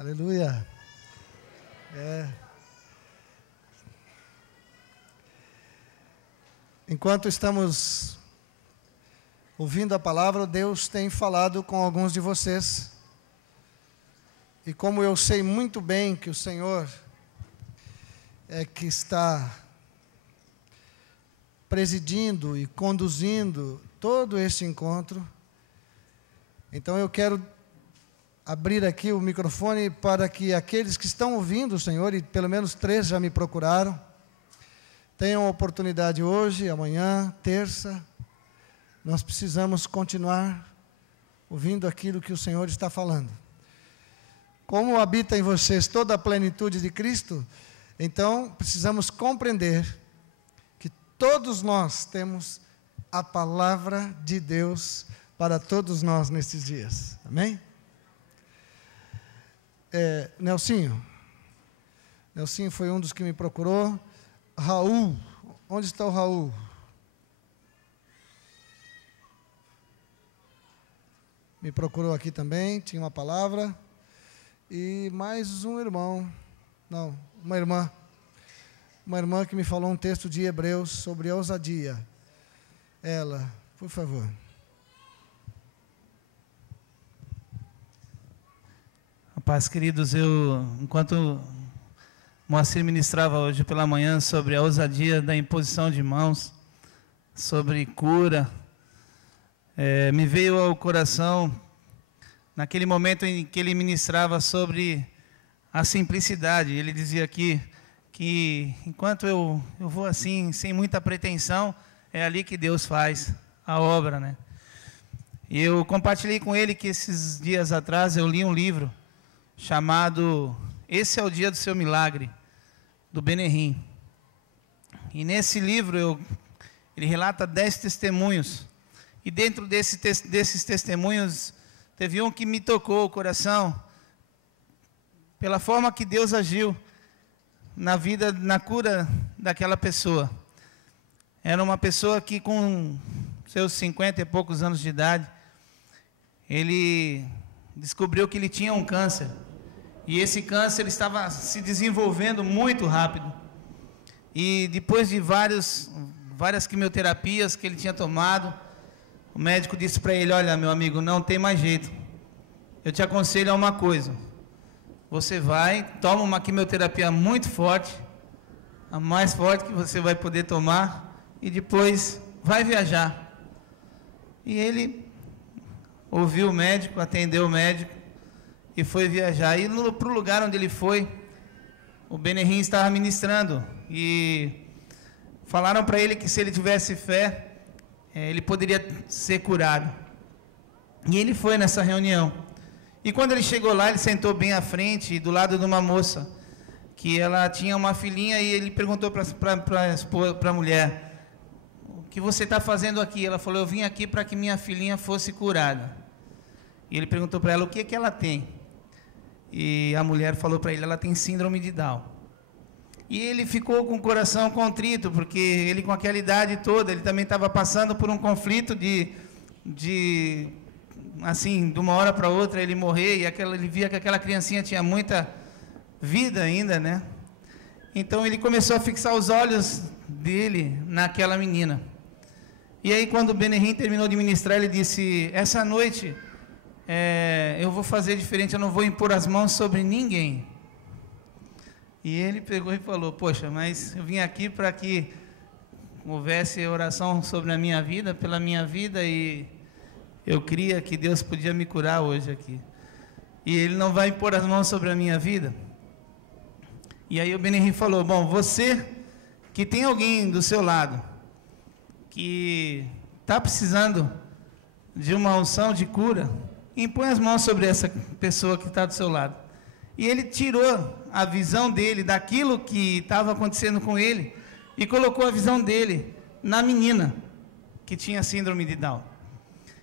Aleluia. Enquanto estamos ouvindo a palavra, Deus tem falado com alguns de vocês. E como eu sei muito bem que o Senhor é que está presidindo e conduzindo todo esse encontro, então eu quero abrir aqui o microfone para que aqueles que estão ouvindo o Senhor, e pelo menos 3 já me procuraram, tenham a oportunidade hoje, amanhã, terça. Nós precisamos continuar ouvindo aquilo que o Senhor está falando. Como habita em vocês toda a plenitude de Cristo, então precisamos compreender que todos nós temos a palavra de Deus para todos nós nesses dias. Amém? Nelsinho foi um dos que me procurou. Raul, onde está o Raul? Me procurou aqui também, tinha uma palavra. E mais um irmão, não, uma irmã que me falou um texto de Hebreus sobre a ousadia. Ela, por favor. Paz, queridos, enquanto Moacir ministrava hoje pela manhã sobre a ousadia da imposição de mãos, sobre cura, me veio ao coração, naquele momento em que ele ministrava sobre a simplicidade. Ele dizia aqui que enquanto eu vou assim, sem muita pretensão, é ali que Deus faz a obra, né? E eu compartilhei com ele que esses dias atrás eu li um livro chamado Esse é o Dia do Seu Milagre, do Benihim. E nesse livro ele relata 10 testemunhos. E dentro desses testemunhos, teve um que me tocou o coração, pela forma que Deus agiu na cura daquela pessoa. Era uma pessoa que com seus 50 e poucos anos de idade, ele descobriu que ele tinha um câncer. E esse câncer estava se desenvolvendo muito rápido. E depois de várias quimioterapias que ele tinha tomado, o médico disse para ele: olha, meu amigo, não tem mais jeito. Eu te aconselho a uma coisa. Você toma uma quimioterapia muito forte, a mais forte que você vai poder tomar, e depois vai viajar. E ele ouviu o médico, atendeu o médico, e foi viajar. E para o lugar onde ele foi, o Benihim estava ministrando. E falaram para ele que se ele tivesse fé, ele poderia ser curado. E ele foi nessa reunião. E quando ele chegou lá, ele sentou bem à frente, do lado de uma moça, que ela tinha uma filhinha, e ele perguntou para a mulher: o que você está fazendo aqui? Ela falou: eu vim aqui para que minha filhinha fosse curada. E ele perguntou para ela: o que ela tem? E a mulher falou para ele: ela tem síndrome de Down. E ele ficou com o coração contrito, porque ele, com aquela idade toda, ele também estava passando por um conflito assim, de uma hora para outra ele morrer, e ele via que aquela criancinha tinha muita vida ainda, né? Então ele começou a fixar os olhos dele naquela menina. E aí, quando o Benihim terminou de ministrar, ele disse: essa noite eu vou fazer diferente, eu não vou impor as mãos sobre ninguém. E ele pegou e falou: poxa, mas eu vim aqui para que houvesse oração sobre a minha vida, pela minha vida, e eu cria que Deus podia me curar hoje aqui. E ele não vai impor as mãos sobre a minha vida? E aí o Benihim falou: bom, você que tem alguém do seu lado que está precisando de uma unção de cura, impõe as mãos sobre essa pessoa que está do seu lado. E ele tirou a visão dele daquilo que estava acontecendo com ele e colocou a visão dele na menina que tinha síndrome de Down.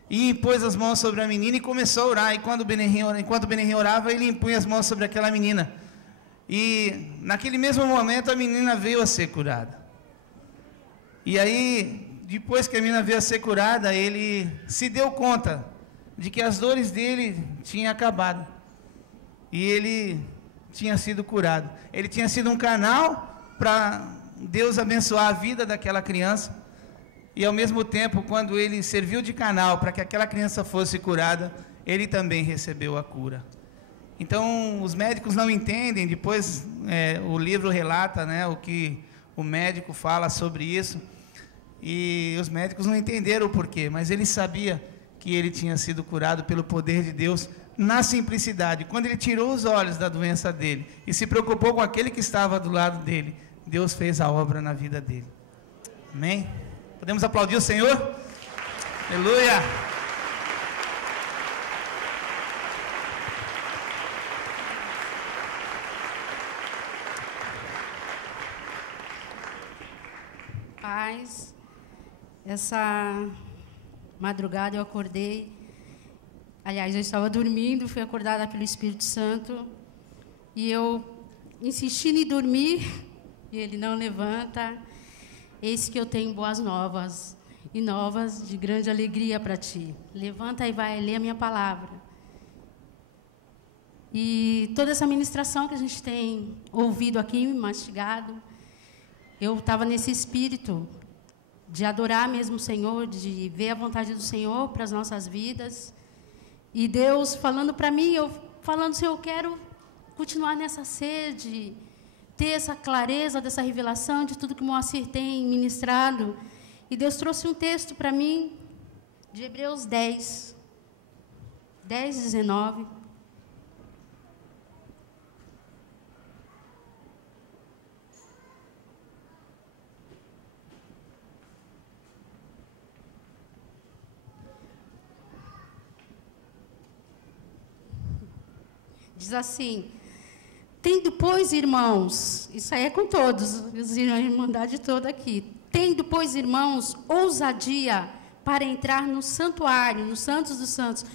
E pôs as mãos sobre a menina e começou a orar. E enquanto o Benihim orava, ele impunha as mãos sobre aquela menina. E naquele mesmo momento a menina veio a ser curada. E aí, depois que a menina veio a ser curada, ele se deu conta de que as dores dele tinham acabado. e ele tinha sido curado. Ele tinha sido um canal para Deus abençoar a vida daquela criança, e ao mesmo tempo, quando ele serviu de canal para que aquela criança fosse curada, ele também recebeu a cura. Então, os médicos não entendem, depois o livro relata, né, o que o médico fala sobre isso, e os médicos não entenderam o porquê, mas ele sabia que ele tinha sido curado pelo poder de Deus, na simplicidade. Quando ele tirou os olhos da doença dele e se preocupou com aquele que estava do lado dele, Deus fez a obra na vida dele. Amém? Podemos aplaudir o Senhor? Aleluia! Paz, essa madrugada eu acordei, aliás, eu estava dormindo, fui acordada pelo Espírito Santo, e eu insistindo em dormir, e ele não levanta. Eis que eu tenho boas novas, e novas de grande alegria para ti. Levanta e vai ler a minha palavra. E toda essa ministração que a gente tem ouvido aqui, mastigado, eu estava nesse espírito de adorar mesmo o Senhor, de ver a vontade do Senhor para as nossas vidas. E Deus falando para mim, eu falando, Senhor, eu quero continuar nessa sede, ter essa clareza dessa revelação de tudo que o Moacir tem ministrado. E Deus trouxe um texto para mim, de Hebreus 10, 19. Diz assim: tendo, pois, irmãos, isso aí é com todos, a irmandade toda aqui. Tendo, pois, irmãos, ousadia para entrar no santuário, no Santos dos Santos,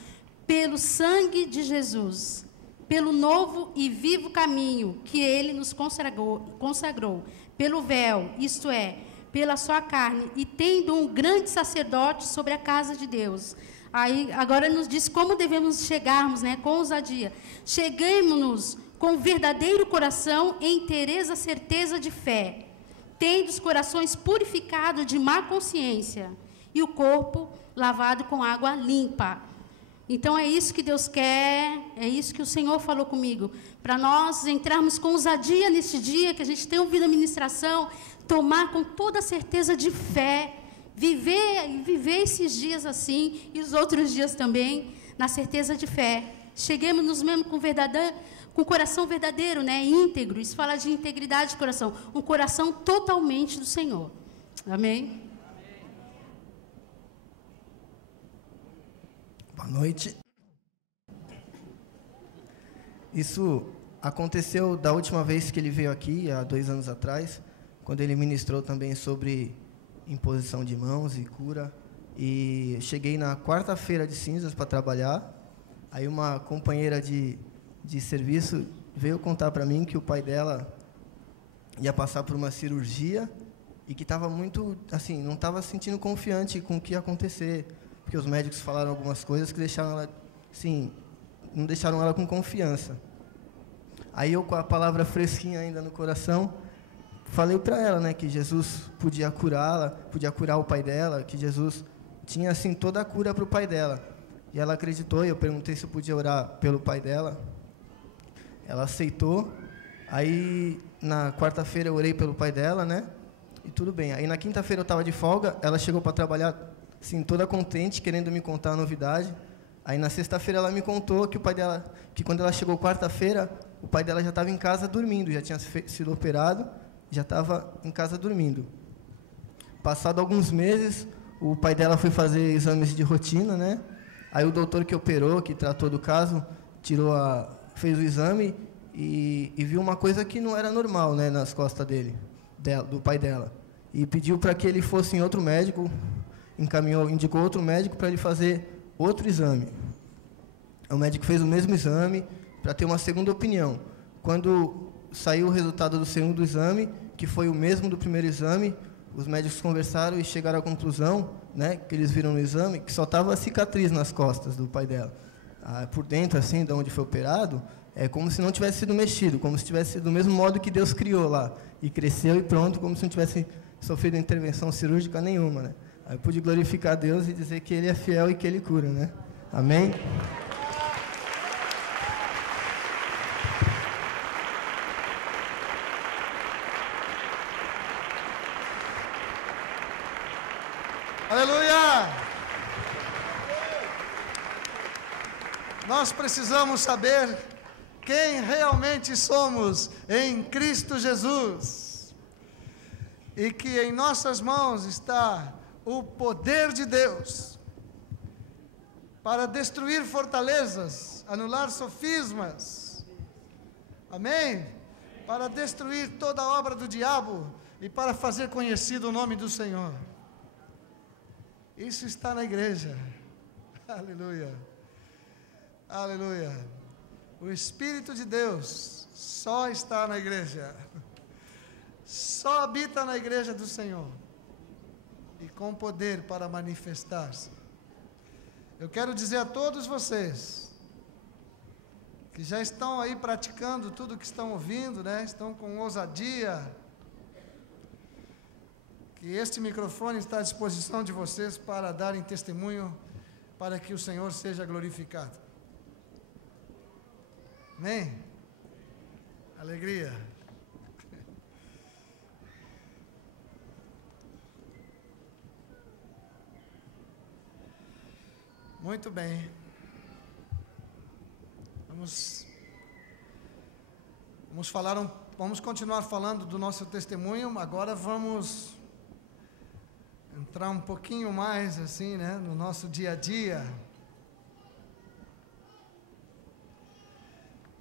pelo sangue de Jesus, pelo novo e vivo caminho que ele nos consagrou, pelo véu, isto é, pela sua carne, e tendo um grande sacerdote sobre a casa de Deus. Aí, agora nos diz como devemos chegarmos, né, com ousadia. Cheguemos-nos com verdadeiro coração em inteireza certeza de fé, tendo os corações purificados de má consciência e o corpo lavado com água limpa. Então, é isso que Deus quer, é isso que o Senhor falou comigo, para nós entrarmos com ousadia neste dia, que a gente tem ouvido a ministração, tomar com toda a certeza de fé, viver esses dias assim, e os outros dias também, na certeza de fé. Cheguemos-nos mesmo com coração verdadeiro, né, íntegro. Isso fala de integridade de coração, um coração totalmente do Senhor. Amém? Boa noite. Isso aconteceu da última vez que ele veio aqui, há 2 anos atrás, quando ele ministrou também sobre imposição de mãos e cura. E cheguei na quarta-feira de cinzas para trabalhar. Aí uma companheira de serviço veio contar para mim que o pai dela ia passar por uma cirurgia e que estava muito, assim, não estava se sentindo confiante com o que ia acontecer, porque os médicos falaram algumas coisas que deixaram ela, assim, não deixaram ela com confiança. Aí eu, com a palavra fresquinha ainda no coração, falei para ela, né, que Jesus podia curá-la, podia curar o pai dela, que Jesus tinha, assim, toda a cura para o pai dela. E ela acreditou, e eu perguntei se eu podia orar pelo pai dela. Ela aceitou. Aí, na quarta-feira, eu orei pelo pai dela, né? E tudo bem. Aí, na quinta-feira, eu estava de folga. Ela chegou para trabalhar, assim, toda contente, querendo me contar a novidade. Aí, na sexta-feira, ela me contou que o pai dela, que quando ela chegou quarta-feira, o pai dela já estava em casa dormindo, já tinha sido operado, já estava em casa dormindo. Passado alguns meses, o pai dela foi fazer exames de rotina, né? Aí o doutor que operou, que tratou do caso, fez o exame e viu uma coisa que não era normal, né, nas costas do pai dela. E pediu para que ele fosse em outro médico, indicou outro médico para ele fazer outro exame. O médico fez o mesmo exame para ter uma segunda opinião. Quando saiu o resultado do segundo exame, que foi o mesmo do primeiro exame, os médicos conversaram e chegaram à conclusão, né, que eles viram no exame, que só estava cicatriz nas costas do pai dela. Por dentro, assim, de onde foi operado, é como se não tivesse sido mexido, como se tivesse sido do mesmo modo que Deus criou lá. E cresceu e pronto, como se não tivesse sofrido intervenção cirúrgica nenhuma, né? Aí eu pude glorificar a Deus e dizer que Ele é fiel e que Ele cura, né? Amém? Aleluia! Nós precisamos saber quem realmente somos em Cristo Jesus. E que em nossas mãos está o poder de Deus para destruir fortalezas, anular sofismas. Amém? Para destruir toda a obra do diabo e para fazer conhecido o nome do Senhor. Isso está na igreja. Aleluia. Aleluia. O Espírito de Deus só está na igreja. Só habita na igreja do Senhor. E com poder para manifestar-se. Eu quero dizer a todos vocês que já estão aí praticando tudo que estão ouvindo, né? Estão com ousadia. Que este microfone está à disposição de vocês para darem testemunho, para que o Senhor seja glorificado. Amém? Alegria. Muito bem. Vamos continuar falando do nosso testemunho. Agora vamos entrar um pouquinho mais assim, né, no nosso dia a dia.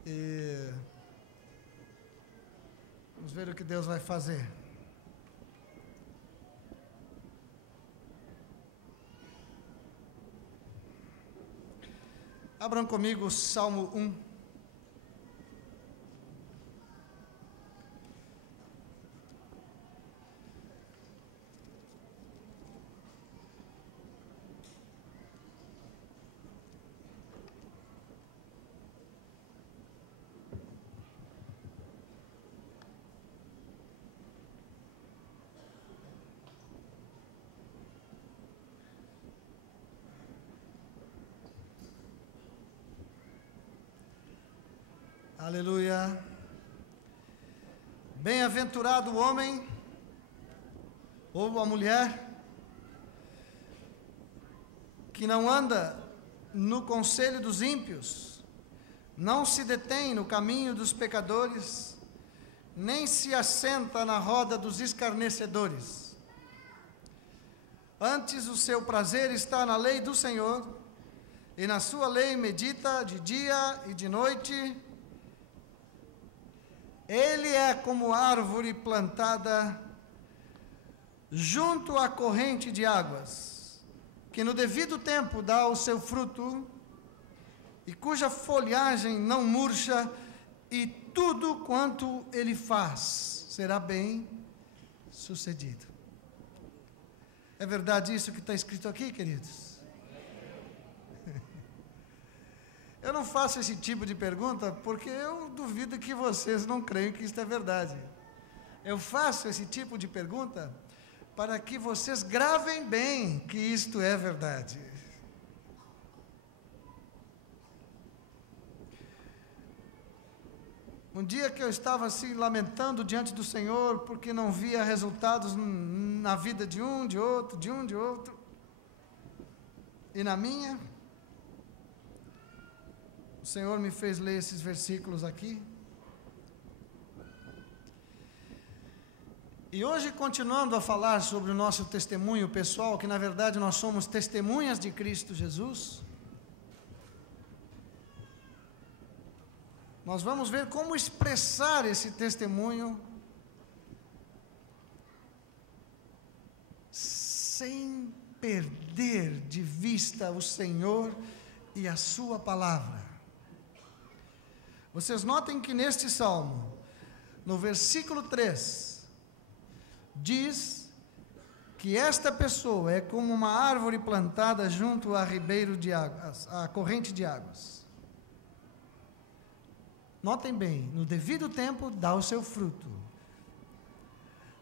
E vamos ver o que Deus vai fazer. Abram comigo o Salmo 1. Aleluia. Bem-aventurado o homem ou a mulher que não anda no conselho dos ímpios, não se detém no caminho dos pecadores, nem se assenta na roda dos escarnecedores. Antes o seu prazer está na lei do Senhor, e na sua lei medita de dia e de noite. Ele é como árvore plantada junto à corrente de águas, que no devido tempo dá o seu fruto, e cuja folhagem não murcha, e tudo quanto ele faz será bem sucedido. É verdade isso que está escrito aqui, queridos? Eu não faço esse tipo de pergunta porque eu duvido que vocês não creem que isto é verdade. Eu faço esse tipo de pergunta para que vocês gravem bem que isto é verdade. Um dia que eu estava assim lamentando diante do Senhor porque não via resultados na vida de um, de outro, e na minha, o Senhor me fez ler esses versículos aqui. E hoje, continuando a falar sobre o nosso testemunho pessoal, que na verdade nós somos testemunhas de Cristo Jesus, nós vamos ver como expressar esse testemunho sem perder de vista o Senhor e a sua palavra. Vocês notem que neste salmo, no versículo 3, diz que esta pessoa é como uma árvore plantada junto a ribeiro de águas, a corrente de águas. notem bem, no devido tempo dá o seu fruto.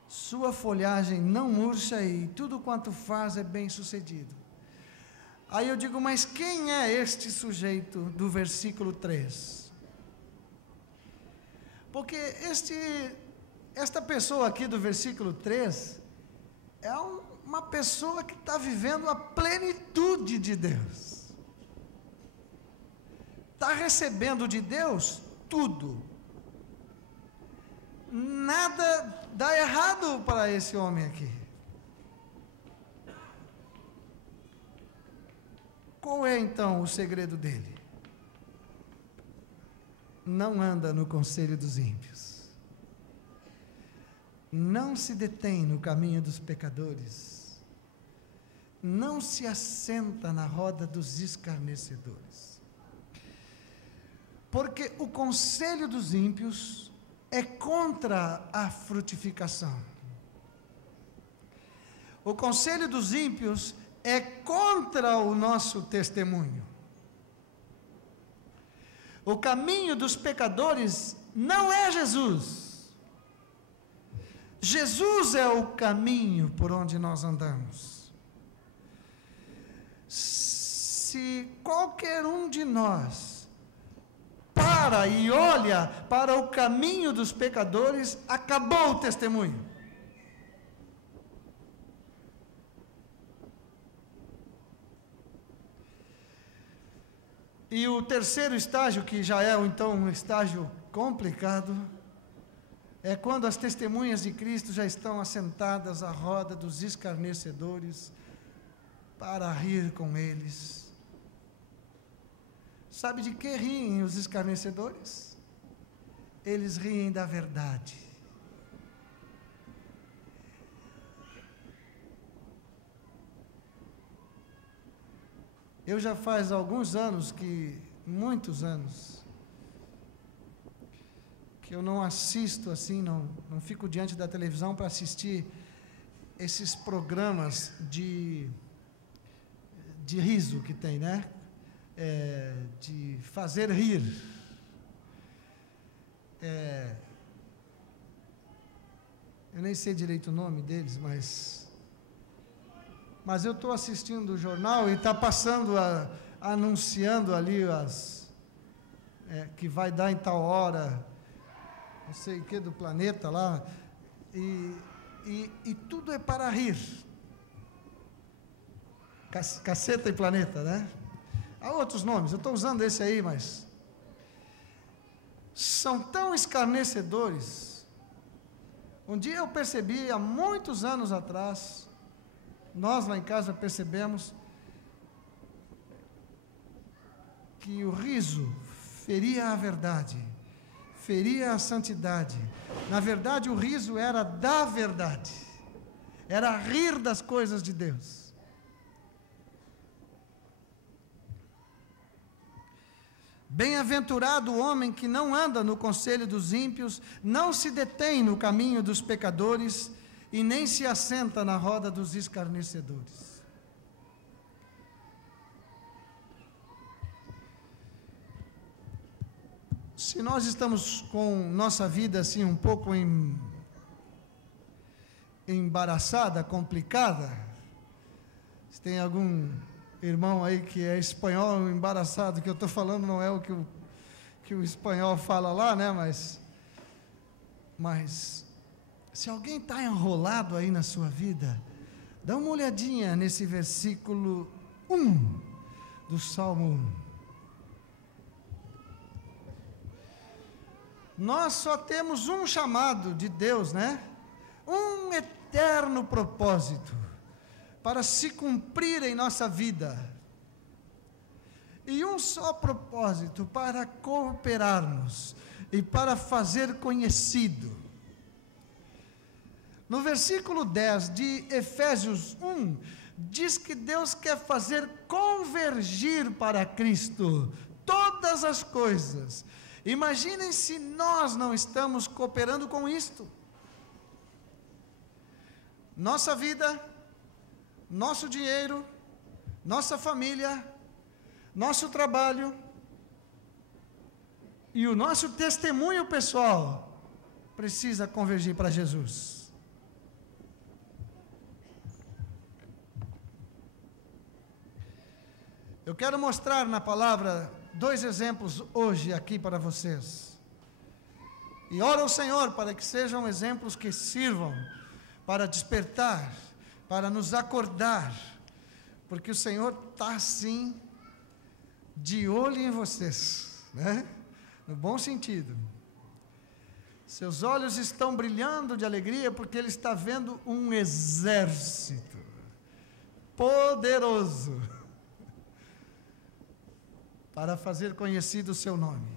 Sua folhagem não murcha e tudo quanto faz é bem sucedido. Aí eu digo, mas quem é este sujeito do versículo 3? Porque esta pessoa aqui do versículo 3 é uma pessoa que está vivendo a plenitude de Deus. Está recebendo de Deus tudo. Nada dá errado para esse homem aqui. Qual é então o segredo dele? Não anda no conselho dos ímpios. Não se detém no caminho dos pecadores. Não se assenta na roda dos escarnecedores. Porque o conselho dos ímpios é contra a frutificação. O conselho dos ímpios é contra o nosso testemunho. O caminho dos pecadores não é Jesus. Jesus é o caminho por onde nós andamos. Se qualquer um de nós para e olha para o caminho dos pecadores, acabou o testemunho. E o terceiro estágio, que já é então um estágio complicado, é quando as testemunhas de Cristo já estão assentadas à roda dos escarnecedores para rir com eles. Sabe de que riem os escarnecedores? Eles riem da verdade. Eu já faz alguns anos, muitos anos, que eu não assisto assim, não fico diante da televisão para assistir esses programas de riso que tem, né? De fazer rir. Eu nem sei direito o nome deles, mas eu estou assistindo o jornal e está passando, anunciando ali que vai dar em tal hora, não sei o que do planeta lá, e tudo é para rir. Caceta e Planeta, né? Há outros nomes, eu estou usando esse aí, mas são tão escarnecedores. Um dia eu percebi, há muitos anos atrás, nós lá em casa percebemos que o riso feria a verdade, feria a santidade. Na verdade, o riso era da verdade, era rir das coisas de Deus. Bem-aventurado o homem que não anda no conselho dos ímpios, não se detém no caminho dos pecadores, e nem se assenta na roda dos escarnecedores. Se nós estamos com nossa vida assim um pouco embaraçada, complicada, se tem algum irmão aí que é espanhol embaraçado, que eu estou falando não é o que o espanhol fala lá, né? Mas se alguém está enrolado aí na sua vida, dá uma olhadinha nesse versículo 1 do Salmo 1. Nós só temos um chamado de Deus, né? Um eterno propósito para se cumprir em nossa vida. E um só propósito, para cooperarmos e para fazer conhecido. No versículo 10 de Efésios 1, diz que Deus quer fazer convergir para Cristo todas as coisas. Imaginem se nós não estamos cooperando com isto. Nossa vida, nosso dinheiro, nossa família, nosso trabalho E o nosso testemunho pessoal precisa convergir para Jesus. Eu quero mostrar na palavra 2 exemplos hoje aqui para vocês. E oro ao Senhor para que sejam exemplos que sirvam para despertar, para nos acordar, porque o Senhor está assim, de olho em vocês, né? No bom sentido. Seus olhos estão brilhando de alegria porque Ele está vendo um exército poderoso para fazer conhecido o seu nome.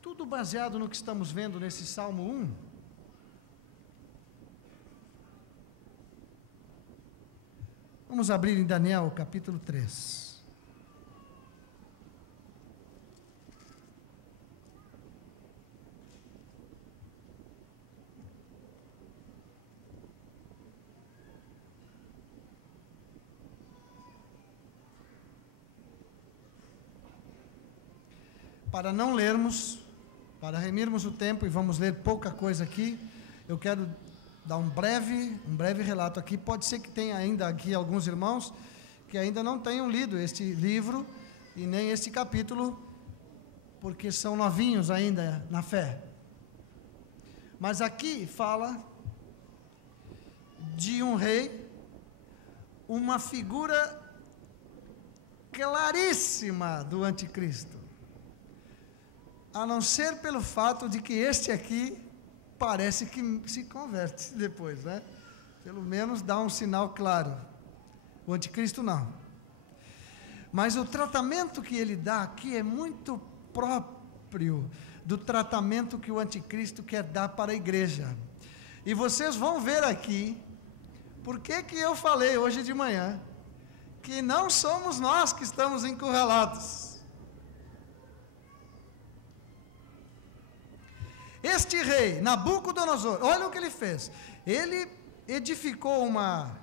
Tudo baseado no que estamos vendo nesse Salmo 1. Vamos abrir em Daniel, capítulo 3. Para não lermos, para remirmos o tempo, e vamos ler pouca coisa aqui, eu quero dar um breve relato aqui. Pode ser que tenha ainda aqui alguns irmãos que ainda não tenham lido este livro e nem este capítulo, porque são novinhos ainda na fé. Mas aqui fala de um rei, uma figura claríssima do anticristo. A não ser pelo fato de que este aqui parece que se converte depois, né? Pelo menos dá um sinal claro. O anticristo não. Mas o tratamento que ele dá aqui é muito próprio do tratamento que o anticristo quer dar para a igreja. E vocês vão ver aqui, por que eu falei hoje de manhã, que não somos nós que estamos encurralados. Este rei, Nabucodonosor, olha o que ele fez. Ele edificou uma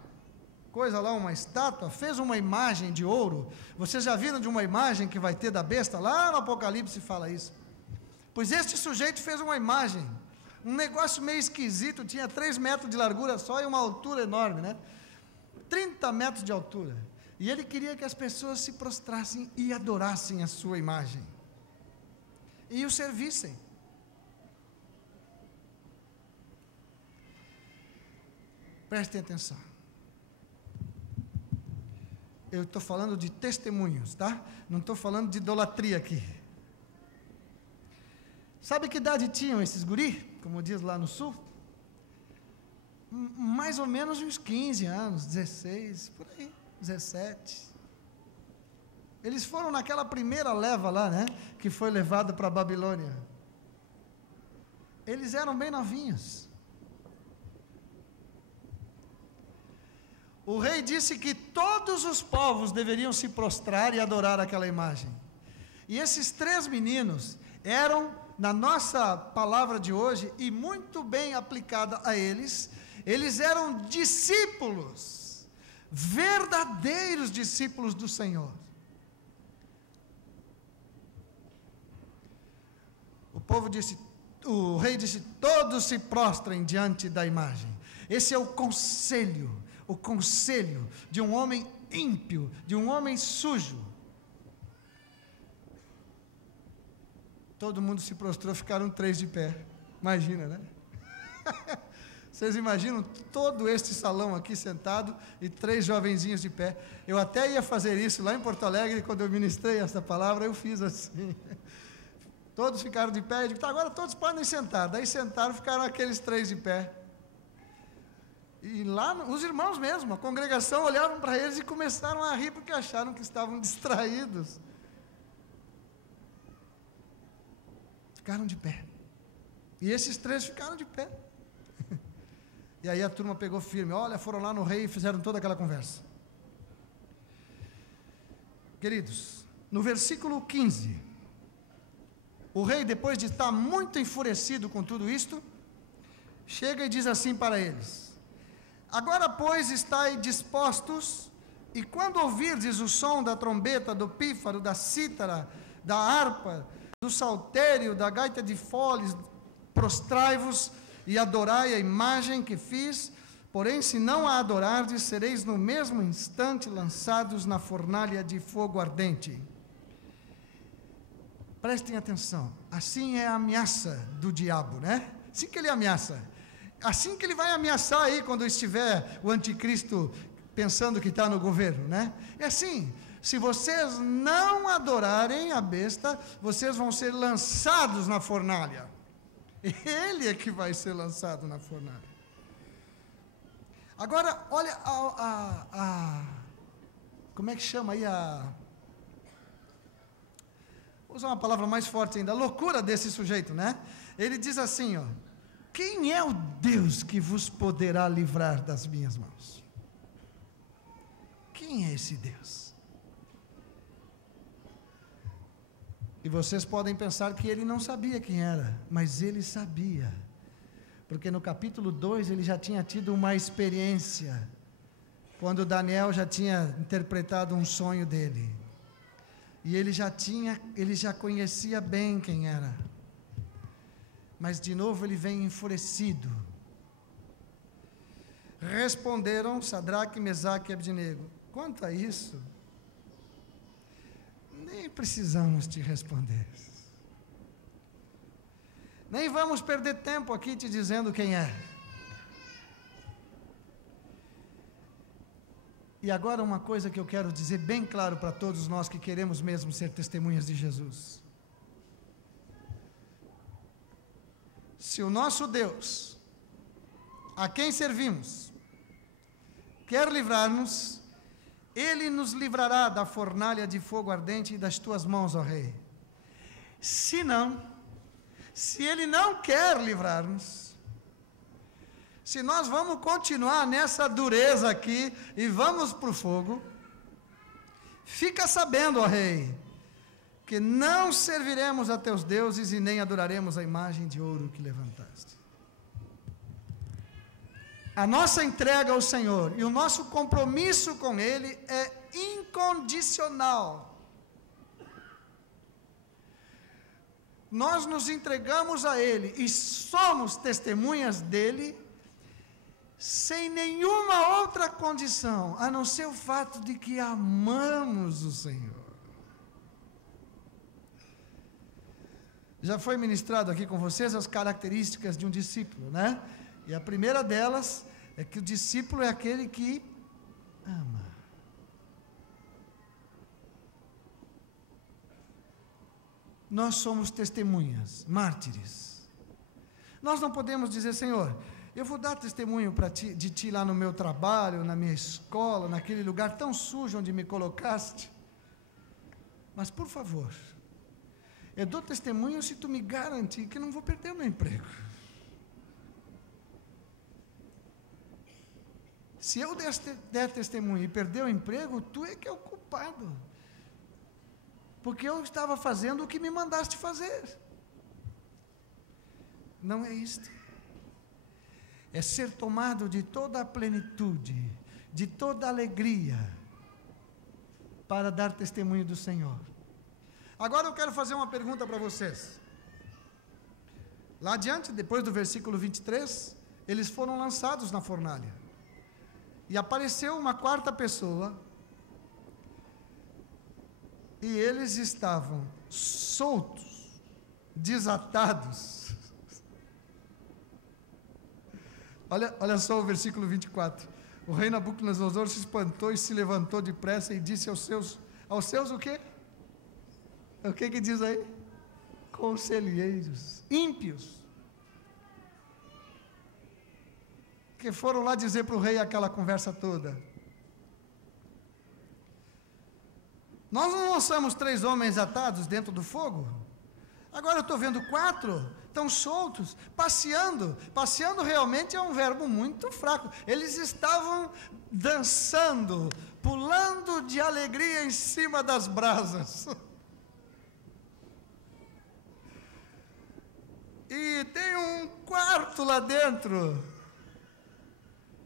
coisa lá, uma estátua, fez uma imagem de ouro. Vocês já viram de uma imagem que vai ter da besta? Lá no Apocalipse fala isso. Pois este sujeito fez uma imagem, um negócio meio esquisito, tinha 3 metros de largura só e uma altura enorme, né? 30 metros de altura. E ele queria que as pessoas se prostrassem e adorassem a sua imagem. E o servissem. Prestem atenção. Eu estou falando de testemunhos, tá? Não estou falando de idolatria aqui. Sabe que idade tinham esses guri? Como diz lá no sul? Mais ou menos uns 15 anos, 16, por aí, 17. Eles foram naquela primeira leva lá, né? Que foi levada para a Babilônia. Eles eram bem novinhos. O rei disse que todos os povos deveriam se prostrar e adorar aquela imagem. E esses 3 meninos eram, na nossa palavra de hoje, e muito bem aplicada a eles eram discípulos, verdadeiros discípulos do Senhor. O rei disse, todos se prostrem diante da imagem. Esse é o conselho de um homem ímpio, de um homem sujo. Todo mundo se prostrou, ficaram 3 de pé. Imagina, né? Vocês imaginam todo este salão aqui sentado e 3 jovenzinhos de pé. Eu até ia fazer isso lá em Porto Alegre, quando eu ministrei essa palavra, eu fiz assim. Todos ficaram de pé, eu digo, tá, agora todos podem sentar. Daí sentaram, ficaram aqueles 3 de pé. E lá, os irmãos mesmo, a congregação, olhavam para eles e começaram a rir, porque acharam que estavam distraídos. Ficaram de pé. E esses 3 ficaram de pé. E aí a turma pegou firme, olha, foram lá no rei e fizeram toda aquela conversa. Queridos, no versículo 15, o rei, depois de estar muito enfurecido com tudo isto, chega e diz assim para eles: agora, pois, estai dispostos, e quando ouvirdes o som da trombeta, do pífaro, da cítara, da harpa, do saltério, da gaita de foles, prostrai-vos e adorai a imagem que fiz, porém, se não a adorardes, sereis no mesmo instante lançados na fornalha de fogo ardente. Prestem atenção, assim é a ameaça do diabo, né? Assim que ele ameaça, assim que ele vai ameaçar aí, quando estiver o anticristo pensando que está no governo, né? É assim, se vocês não adorarem a besta, vocês vão ser lançados na fornalha. Ele é que vai ser lançado na fornalha. Agora, olha como é que chama aí vou usar uma palavra mais forte ainda, a loucura desse sujeito, né? Ele diz assim, ó: quem é o Deus que vos poderá livrar das minhas mãos? Quem é esse Deus? E vocês podem pensar que ele não sabia quem era, mas ele sabia, porque no capítulo 2 ele já tinha tido uma experiência, quando Daniel já tinha interpretado um sonho dele, e ele já conhecia bem quem era, mas de novo ele vem enfurecido. Responderam Sadraque, Mesaque e Abdenego: quanto a isso, nem precisamos te responder, nem vamos perder tempo aqui te dizendo quem é. E agora uma coisa que eu quero dizer bem claro para todos nós que queremos mesmo ser testemunhas de Jesus: se o nosso Deus, a quem servimos, quer livrar-nos, Ele nos livrará da fornalha de fogo ardente das tuas mãos, ó Rei. Se não, se Ele não quer livrar-nos, se nós vamos continuar nessa dureza aqui e vamos para o fogo, fica sabendo, ó Rei, que não serviremos a teus deuses e nem adoraremos a imagem de ouro que levantaste. A nossa entrega ao Senhor e o nosso compromisso com Ele é incondicional. Nós nos entregamos a Ele e somos testemunhas dEle, sem nenhuma outra condição, a não ser o fato de que amamos o Senhor. Já foi ministrado aqui com vocês as características de um discípulo, né? E a primeira delas é que o discípulo é aquele que ama. Nós somos testemunhas, mártires. Nós não podemos dizer: Senhor, eu vou dar testemunho de Ti lá no meu trabalho, na minha escola, naquele lugar tão sujo onde me colocaste, mas por favor, eu dou testemunho se Tu me garantir que não vou perder o meu emprego. Se eu der testemunho e perder o emprego, Tu é que é o culpado, porque eu estava fazendo o que me mandaste fazer. Não é isto. É ser tomado de toda a plenitude, de toda a alegria, para dar testemunho do Senhor. Agora eu quero fazer uma pergunta para vocês. Lá adiante, depois do versículo 23, eles foram lançados na fornalha. E apareceu uma quarta pessoa, e eles estavam soltos, desatados. Olha só o versículo 24. O rei Nabucodonosor se espantou e se levantou depressa e disse aos seus o quê? O que diz aí? Conselheiros, ímpios, que foram lá dizer para o rei aquela conversa toda: nós não lançamos 3 homens atados dentro do fogo? Agora eu estou vendo 4, estão soltos, passeando. Passeando realmente é um verbo muito fraco. Eles estavam dançando, pulando de alegria em cima das brasas. E tem um quarto lá dentro,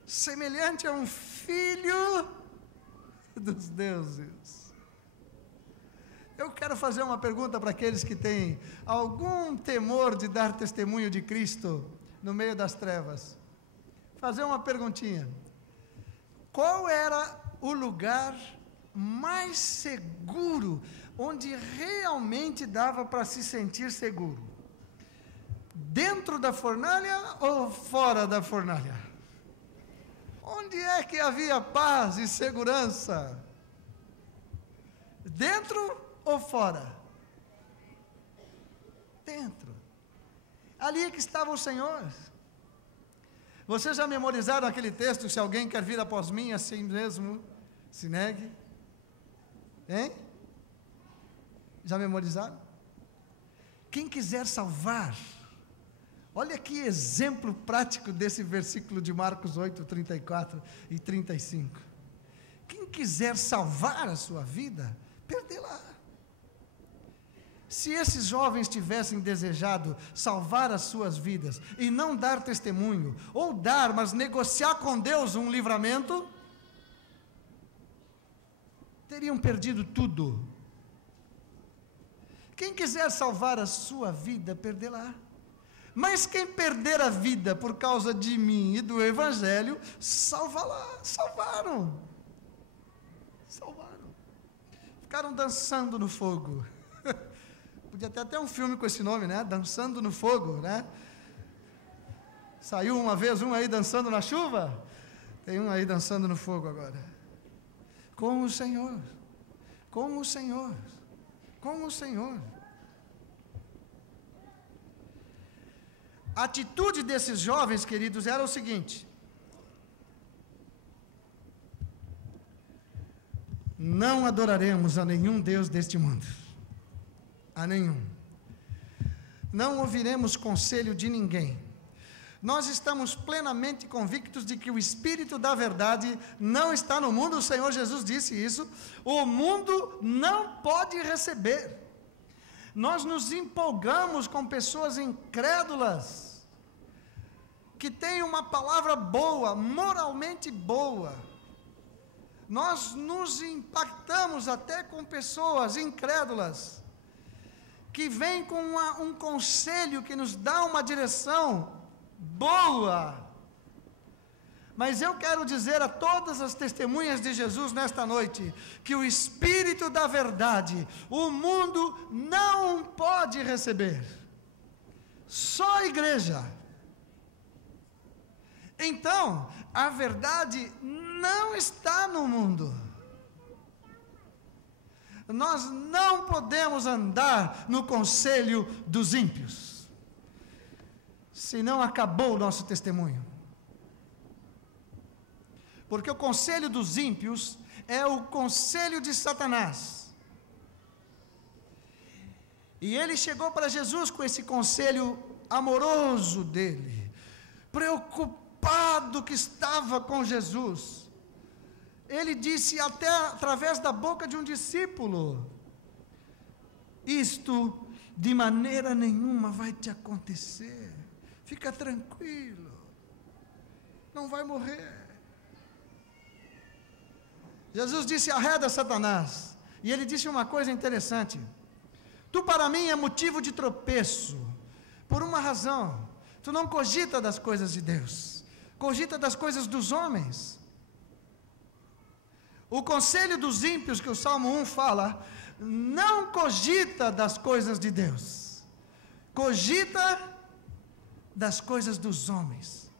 semelhante a um filho dos deuses. Eu quero fazer uma pergunta para aqueles que têm algum temor de dar testemunho de Cristo no meio das trevas. Fazer uma perguntinha. Qual era o lugar mais seguro, onde realmente dava para se sentir seguro? Dentro da fornalha ou fora da fornalha? Onde é que havia paz e segurança? Dentro ou fora? Dentro. Ali é que estava o Senhor. Vocês já memorizaram aquele texto, se alguém quer vir após mim, assim mesmo se negue? Hein? Já memorizaram? Quem quiser salvar, olha que exemplo prático desse versículo de Marcos 8, 34 e 35. Quem quiser salvar a sua vida, perdê-la. Se esses jovens tivessem desejado salvar as suas vidas e não dar testemunho, ou dar, mas negociar com Deus um livramento, teriam perdido tudo. Quem quiser salvar a sua vida, perdê-la. Mas quem perder a vida por causa de mim e do Evangelho, salva-la. Salvaram. Ficaram dançando no fogo. Podia ter até um filme com esse nome, né? Dançando no fogo, né? Saiu uma vez um aí dançando na chuva, tem um aí dançando no fogo agora. Com o Senhor, com o Senhor, com o Senhor. A atitude desses jovens, queridos, era o seguinte: não adoraremos a nenhum Deus deste mundo. A nenhum. Não ouviremos conselho de ninguém. Nós estamos plenamente convictos de que o Espírito da verdade não está no mundo. O Senhor Jesus disse isso. O mundo não pode receber. Nós nos empolgamos com pessoas incrédulas, que têm uma palavra boa, moralmente boa. Nós nos impactamos até com pessoas incrédulas, que vem com um conselho que nos dá uma direção boa. Mas eu quero dizer a todas as testemunhas de Jesus nesta noite, que o Espírito da verdade, o mundo não pode receber, só a igreja. Então, a verdade não está no mundo. Nós não podemos andar no conselho dos ímpios, senão acabou o nosso testemunho. Porque o conselho dos ímpios é o conselho de Satanás. E ele chegou para Jesus com esse conselho amoroso dele, preocupado que estava com Jesus. Ele disse até através da boca de um discípulo: isto de maneira nenhuma vai te acontecer, fica tranquilo, não vai morrer. Jesus disse: arreda Satanás. E ele disse uma coisa interessante: tu para mim é motivo de tropeço, por uma razão, tu não cogita das coisas de Deus, cogita das coisas dos homens. O conselho dos ímpios, que o Salmo 1 fala, não cogita das coisas de Deus, cogita das coisas dos homens,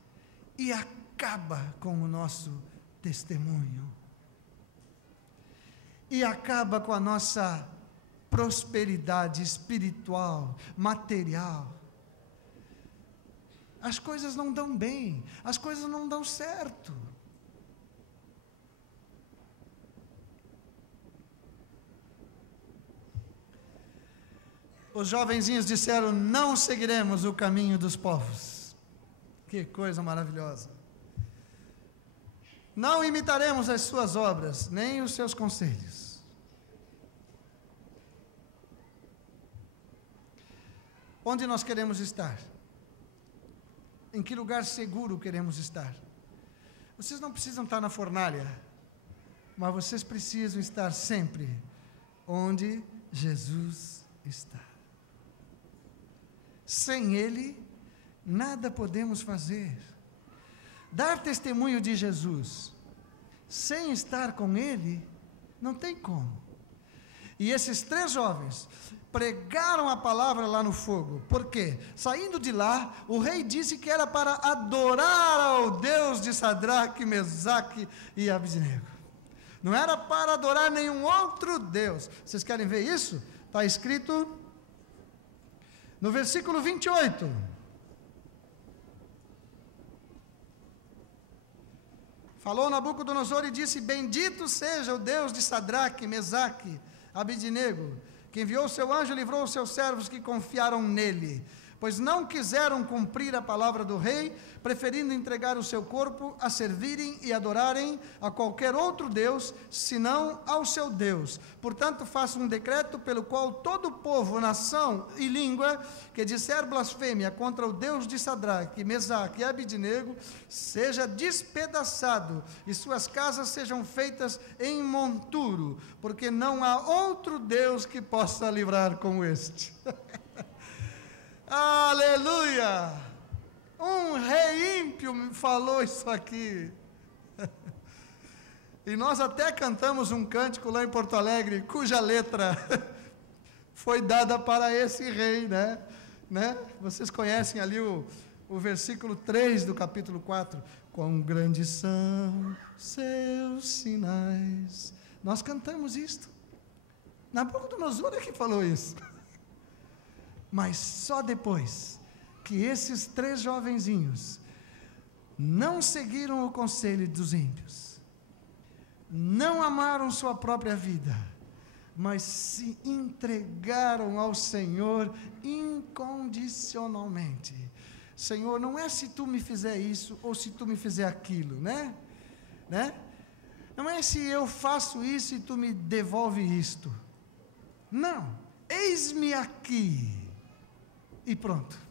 e acaba com o nosso testemunho, e acaba com a nossa prosperidade espiritual, material. As coisas não dão bem, as coisas não dão certo. Os jovenzinhos disseram: não seguiremos o caminho dos povos. Que coisa maravilhosa. Não imitaremos as suas obras, nem os seus conselhos. Onde nós queremos estar? Em que lugar seguro queremos estar? Vocês não precisam estar na fornalha, mas vocês precisam estar sempre onde Jesus está. Sem Ele, nada podemos fazer. Dar testemunho de Jesus, sem estar com Ele, não tem como. E esses 3 jovens pregaram a palavra lá no fogo. Por quê? Saindo de lá, o rei disse que era para adorar ao Deus de Sadraque, Mesaque e Abednego. Não era para adorar nenhum outro Deus. Vocês querem ver isso? Está escrito no versículo 28. Falou Nabucodonosor e disse: bendito seja o Deus de Sadraque, Mesaque, Abednego, que enviou o seu anjo e livrou os seus servos que confiaram nele, pois não quiseram cumprir a palavra do rei, preferindo entregar o seu corpo a servirem e adorarem a qualquer outro Deus, senão ao seu Deus. Portanto, faço um decreto pelo qual todo povo, nação e língua que disser blasfêmia contra o Deus de Sadraque, Mesaque e Abednego, seja despedaçado e suas casas sejam feitas em monturo, porque não há outro Deus que possa livrar como este. Aleluia! Um rei ímpio me falou isso aqui. E nós até cantamos um cântico lá em Porto Alegre, cuja letra foi dada para esse rei, né? Vocês conhecem ali o versículo 3 do capítulo 4. Quão grandes são seus sinais. Nós cantamos isto. Nabucodonosor é que falou isso. Mas só depois que esses 3 jovenzinhos não seguiram o conselho dos ímpios, não amaram sua própria vida, mas se entregaram ao Senhor incondicionalmente. Senhor, não é se tu me fizer isso ou se tu me fizer aquilo, né? Não é se eu faço isso e tu me devolve isto. Não, eis-me aqui. E pronto.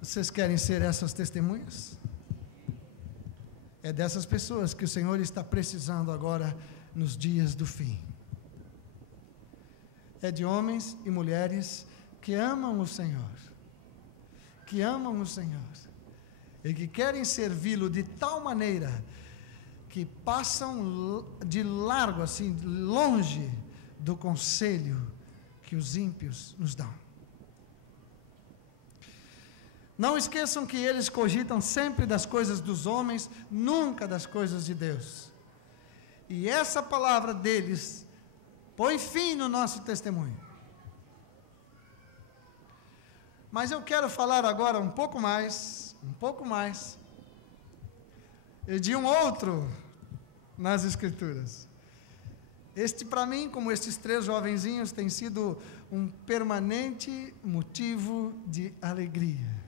Vocês querem ser essas testemunhas? É dessas pessoas que o Senhor está precisando agora nos dias do fim. É de homens e mulheres que amam o Senhor, e que querem servi-lo de tal maneira que passam de largo, assim, longe do conselho que os ímpios nos dão. Não esqueçam que eles cogitam sempre das coisas dos homens, nunca das coisas de Deus. E essa palavra deles põe fim no nosso testemunho. Mas eu quero falar agora um pouco mais, de um outro nas Escrituras. Este, para mim, como estes 3 jovenzinhos, tem sido um permanente motivo de alegria.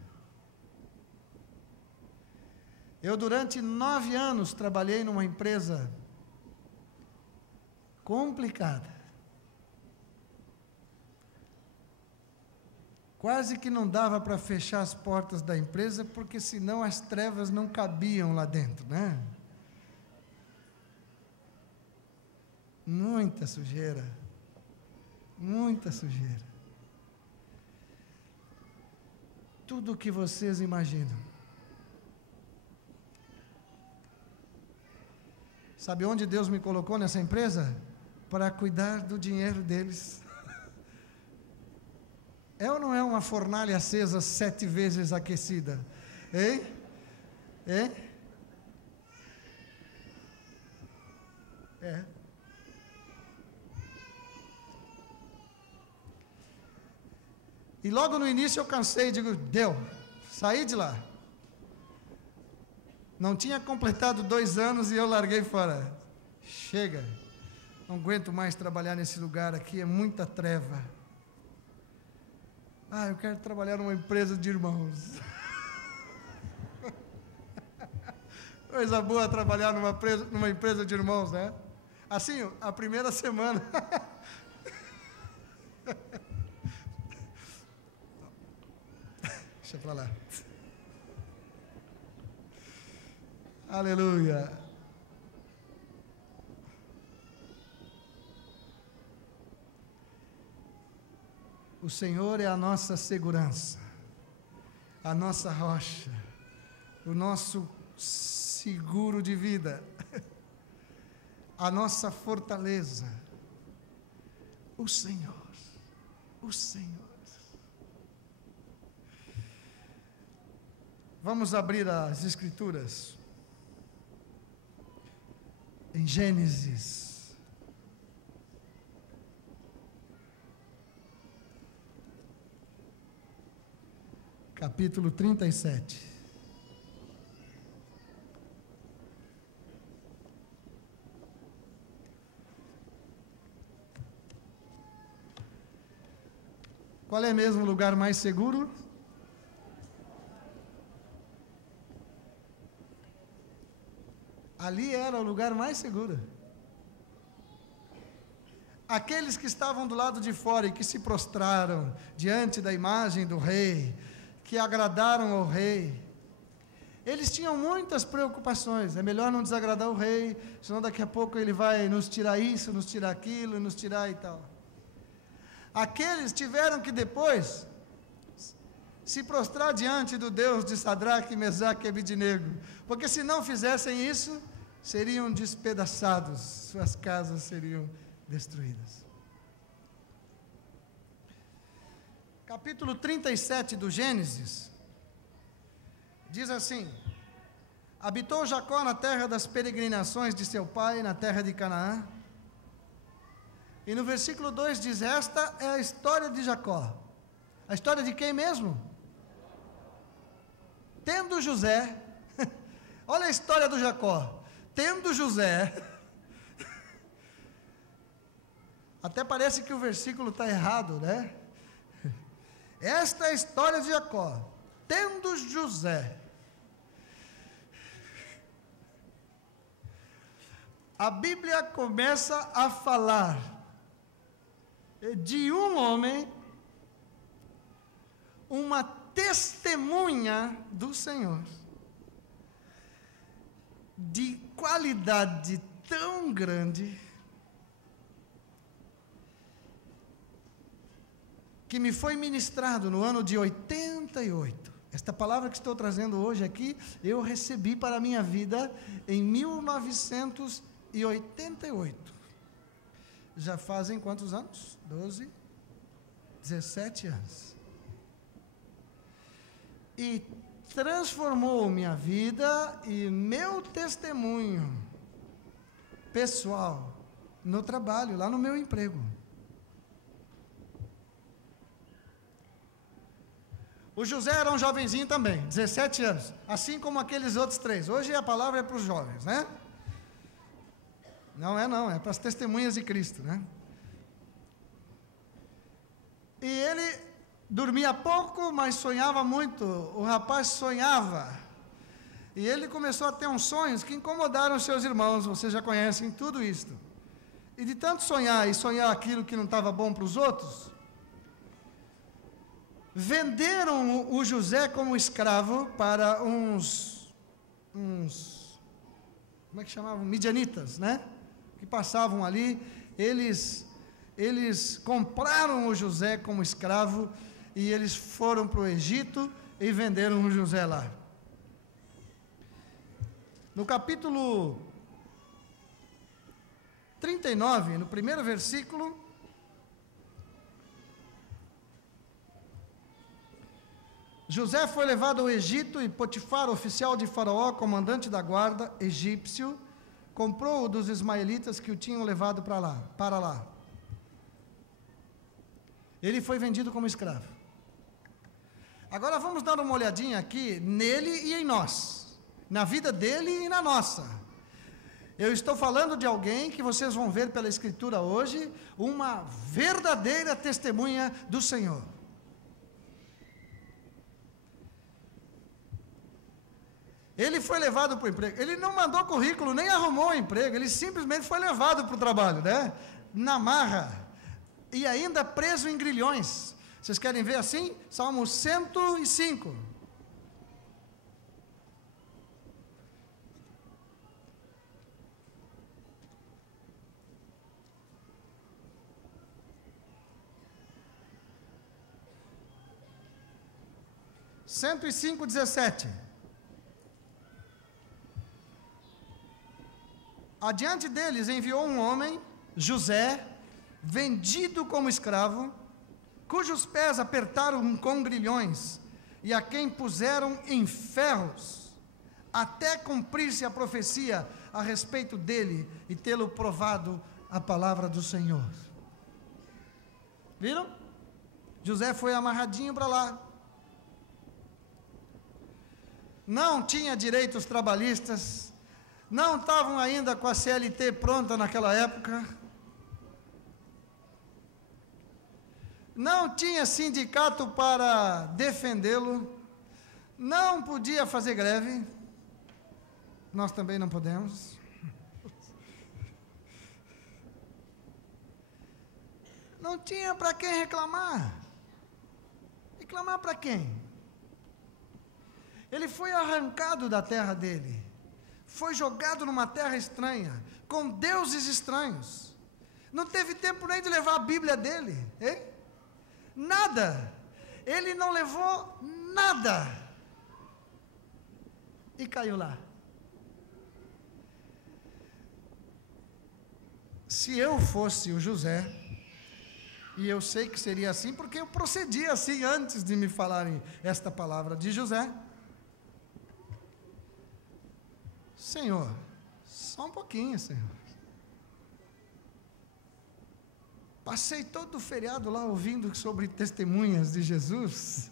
Eu, durante 9 anos, trabalhei numa empresa complicada. Quase que não dava para fechar as portas da empresa, porque senão as trevas não cabiam lá dentro, né? Muita sujeira. Tudo o que vocês imaginam. Sabe onde Deus me colocou nessa empresa? Para cuidar do dinheiro deles. É ou não é uma fornalha acesa 7 vezes aquecida? Hein? É. E logo no início eu cansei, digo, deu, saí de lá. Não tinha completado 2 anos e eu larguei fora. Chega, não aguento mais trabalhar nesse lugar aqui, é muita treva. Eu quero trabalhar numa empresa de irmãos. Coisa boa trabalhar numa empresa de irmãos, né? Assim, a primeira semana. Deixa pra lá. Aleluia. O Senhor é a nossa segurança, a nossa rocha, o nosso seguro de vida, a nossa fortaleza. O Senhor, o Senhor. Vamos abrir as Escrituras em Gênesis, capítulo 37. Qual é mesmo o lugar mais seguro? Ali era o lugar mais seguro. Aqueles que estavam do lado de fora e que se prostraram diante da imagem do rei, que agradaram ao rei, eles tinham muitas preocupações. É melhor não desagradar o rei, senão daqui a pouco ele vai nos tirar isso, nos tirar aquilo, nos tirar e tal. Aqueles tiveram que depois se prostrar diante do Deus de Sadraque, Mesaque e Abidnego, porque se não fizessem isso, seriam despedaçados, suas casas seriam destruídas. Capítulo 37 do Gênesis diz assim: habitou Jacó na terra das peregrinações de seu pai, na terra de Canaã. E no versículo 2 diz: esta é a história de Jacó. A história de quem mesmo? Tendo José, olha a história do Jacó. Tendo José, até parece que o versículo está errado, né? Esta é a história de Jacó. Tendo José, a Bíblia começa a falar de um homem, uma testemunha do Senhor, de qualidade tão grande, que me foi ministrado no ano de 88. Esta palavra que estou trazendo hoje aqui, eu recebi para a minha vida em 1988. Já fazem quantos anos? 12, 17 anos. E transformou minha vida e meu testemunho pessoal no trabalho, lá no meu emprego. O José era um jovenzinho também, 17 anos, assim como aqueles outros 3. Hoje a palavra é para os jovens, né? Não, é para as testemunhas de Cristo, né? E ele dormia pouco, mas sonhava muito. O rapaz sonhava. E ele começou a ter uns sonhos que incomodaram os seus irmãos. Vocês já conhecem tudo isto. E de tanto sonhar e sonhar aquilo que não estava bom para os outros, venderam o José como escravo para uns como é que chamavam? Midianitas, né? Que passavam ali. Eles compraram o José como escravo e eles foram para o Egito e venderam o José lá. No capítulo 39, no primeiro versículo, José foi levado ao Egito e Potifar, oficial de Faraó, comandante da guarda egípcio, comprou-o dos ismaelitas que o tinham levado para lá. Ele foi vendido como escravo. Agora vamos dar uma olhadinha aqui nele e em nós, na vida dele e na nossa. Eu estou falando de alguém que vocês vão ver pela Escritura hoje, uma verdadeira testemunha do Senhor. Ele foi levado para o emprego. Ele não mandou currículo, nem arrumou o emprego. Ele simplesmente foi levado para o trabalho, né? Na marra. E ainda preso em grilhões. Vocês querem ver assim? Salmo 105. 105:17. Adiante deles enviou um homem, José, vendido como escravo, cujos pés apertaram com grilhões, e a quem puseram em ferros, até cumprir-se a profecia a respeito dele e tê-lo provado a palavra do Senhor. Viram? José foi amarradinho para lá. Não tinha direitos trabalhistas, não estavam ainda com a CLT pronta naquela época, não tinha sindicato para defendê-lo, não podia fazer greve, nós também não podemos. Não tinha para quem reclamar. Reclamar para quem? Ele foi arrancado da terra dele, foi jogado numa terra estranha, com deuses estranhos, não teve tempo nem de levar a Bíblia dele, hein? Nada, ele não levou nada, e caiu lá. Se eu fosse o José, e eu sei que seria assim, porque eu procedi assim antes de me falarem esta palavra de José. Senhor, só um pouquinho, Senhor. Passei todo o feriado lá ouvindo sobre testemunhas de Jesus,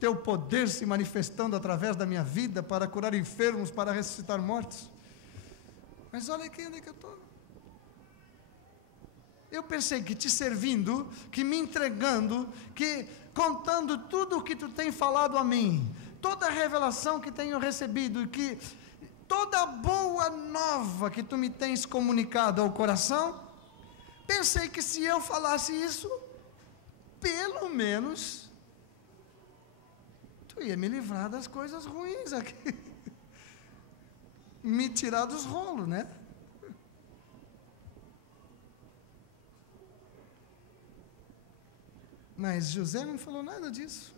teu poder se manifestando através da minha vida para curar enfermos, para ressuscitar mortos. Mas olha aqui onde é que eu estou. Eu pensei que te servindo, que me entregando, que contando tudo o que tu tem falado a mim, toda a revelação que tenho recebido, e que toda a boa nova que tu me tens comunicado ao coração, pensei que se eu falasse isso, pelo menos, tu ia me livrar das coisas ruins aqui, me tirar dos rolos, né? Mas José não falou nada disso.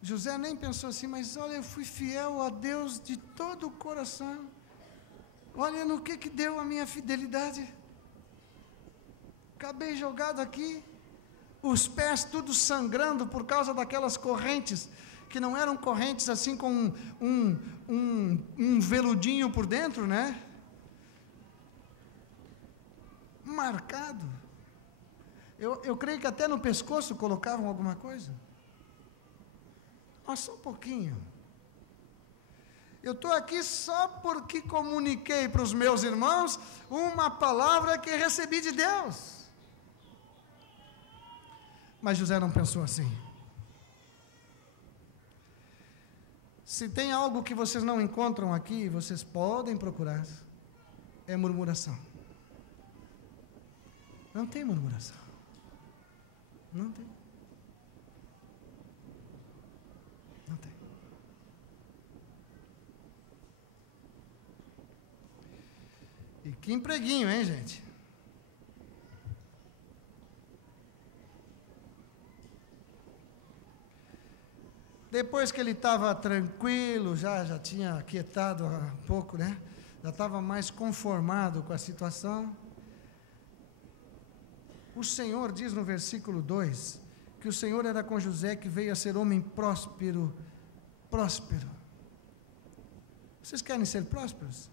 José nem pensou assim, mas olha, eu fui fiel a Deus de todo o coração. Olha no que deu a minha fidelidade. Acabei jogado aqui, os pés tudo sangrando por causa daquelas correntes, que não eram correntes assim com um veludinho por dentro, né? Marcado. Eu creio que até no pescoço colocavam alguma coisa. Mas só um pouquinho. Eu estou aqui só porque comuniquei para os meus irmãos uma palavra que recebi de Deus. Mas José não pensou assim. Se tem algo que vocês não encontram aqui, vocês podem procurar, é murmuração. Não tem murmuração. Não tem. Não tem. E que empreguinho, hein, gente? Depois que ele estava tranquilo, já tinha aquietado um pouco, né? Já estava mais conformado com a situação. O Senhor diz no versículo 2, que o Senhor era com José, que veio a ser homem próspero. Próspero. Vocês querem ser prósperos?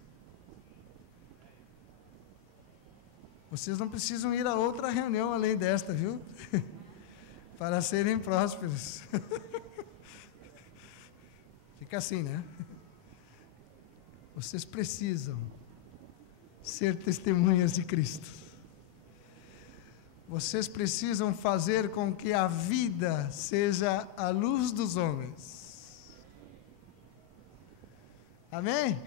Vocês não precisam ir a outra reunião além desta, viu? Para serem prósperos. Fica assim, né? Vocês precisam ser testemunhas de Cristo. Vocês precisam fazer com que a vida seja a luz dos homens. Amém?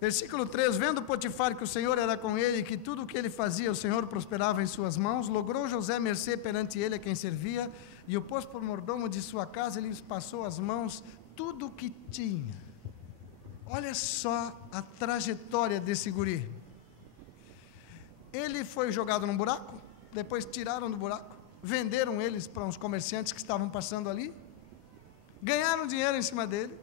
Versículo 3, vendo Potifar que o Senhor era com ele, e que tudo o que ele fazia, o Senhor prosperava em suas mãos, logrou José mercê perante ele a quem servia, e o pôs por mordomo de sua casa, ele lhes passou as mãos tudo o que tinha. Olha só a trajetória desse guri. Ele foi jogado num buraco, depois tiraram do buraco, venderam eles para uns comerciantes que estavam passando ali, ganharam dinheiro em cima dele,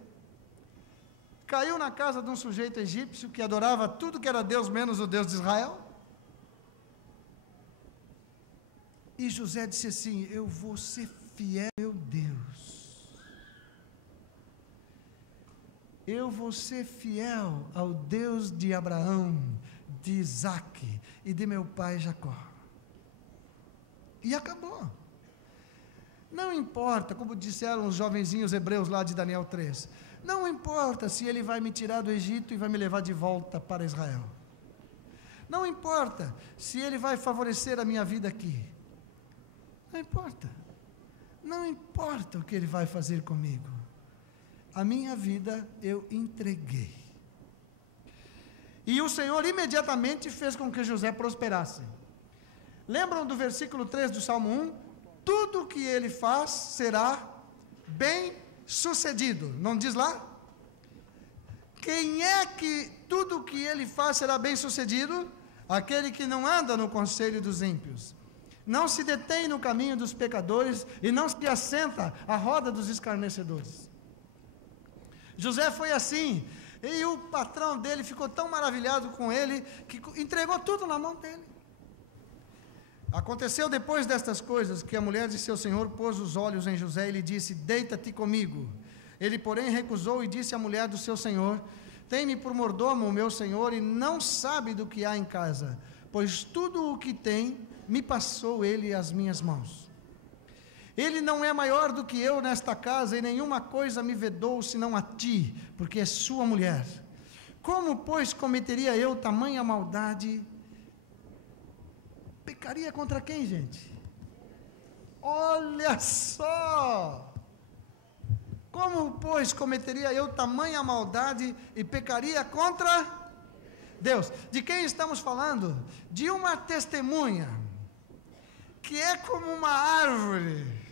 caiu na casa de um sujeito egípcio que adorava tudo que era Deus menos o Deus de Israel. E José disse assim: eu vou ser fiel ao meu Deus. Eu vou ser fiel ao Deus de Abraão, de Isaque e de meu pai Jacó. E acabou. Não importa, como disseram os jovenzinhos hebreus lá de Daniel 3, não importa se ele vai me tirar do Egito e vai me levar de volta para Israel. Não importa se ele vai favorecer a minha vida aqui. Não importa. Não importa o que ele vai fazer comigo. A minha vida eu entreguei. E o Senhor imediatamente fez com que José prosperasse. Lembram do versículo 3 do Salmo 1? Tudo o que ele faz será bem sucedido. Não diz lá? Quem é que tudo o que ele faz será bem sucedido? Aquele que não anda no conselho dos ímpios, não se detém no caminho dos pecadores e não se assenta à roda dos escarnecedores. José foi assim, e o patrão dele ficou tão maravilhado com ele, que entregou tudo na mão dele. Aconteceu depois destas coisas, que a mulher de seu senhor pôs os olhos em José e lhe disse: deita-te comigo. Ele, porém, recusou e disse à mulher do seu senhor: tem-me por mordomo o meu senhor e não sabe do que há em casa, pois tudo o que tem me passou ele às minhas mãos. Ele não é maior do que eu nesta casa, e nenhuma coisa me vedou senão a ti, porque é sua mulher. Como, pois, cometeria eu tamanha maldade? Pecaria contra quem, gente? Olha só! Como, pois, cometeria eu tamanha maldade e pecaria contra Deus? De quem estamos falando? De uma testemunha, que é como uma árvore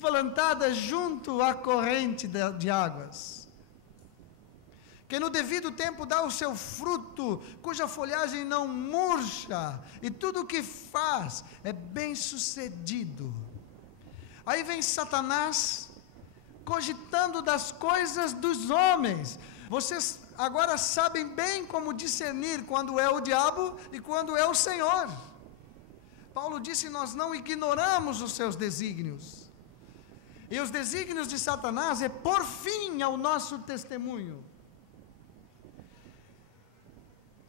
plantada junto à corrente de águas, que no devido tempo dá o seu fruto, cuja folhagem não murcha, e tudo o que faz é bem sucedido. Aí vem Satanás, cogitando das coisas dos homens. Vocês agora sabem bem como discernir quando é o diabo e quando é o Senhor. Paulo disse: nós não ignoramos os seus desígnios. E os desígnios de Satanás é pôr fim ao nosso testemunho.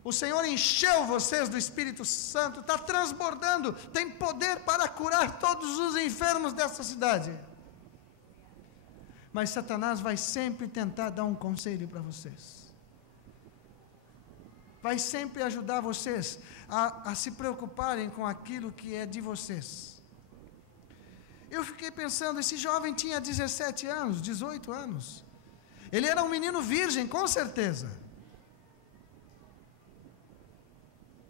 O Senhor encheu vocês do Espírito Santo, está transbordando, tem poder para curar todos os enfermos dessa cidade. Mas Satanás vai sempre tentar dar um conselho para vocês. Vai sempre ajudar vocês a se preocuparem com aquilo que é de vocês. Eu fiquei pensando, esse jovem tinha 17 anos, 18 anos. Ele era um menino virgem, com certeza.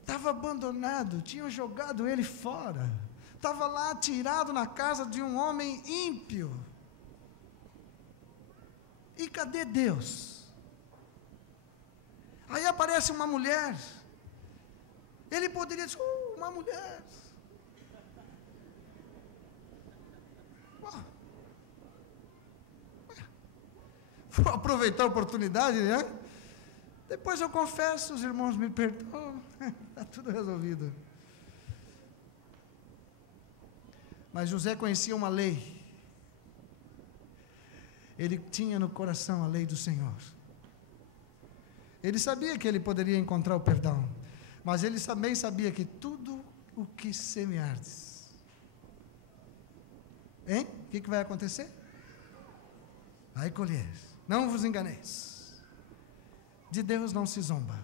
Estava abandonado, tinham jogado ele fora. Estava lá tirado na casa de um homem ímpio. E cadê Deus? Aí aparece uma mulher. Ele poderia dizer: uma mulher. Vou aproveitar a oportunidade, né? Depois eu confesso, os irmãos me perdoam, está tudo resolvido. Mas José conhecia uma lei. Ele tinha no coração a lei do Senhor. Ele sabia que ele poderia encontrar o perdão, mas ele também sabia que tudo o que semeardes, hein? O que vai acontecer? Vai colher. Não vos enganeis. De Deus não se zomba.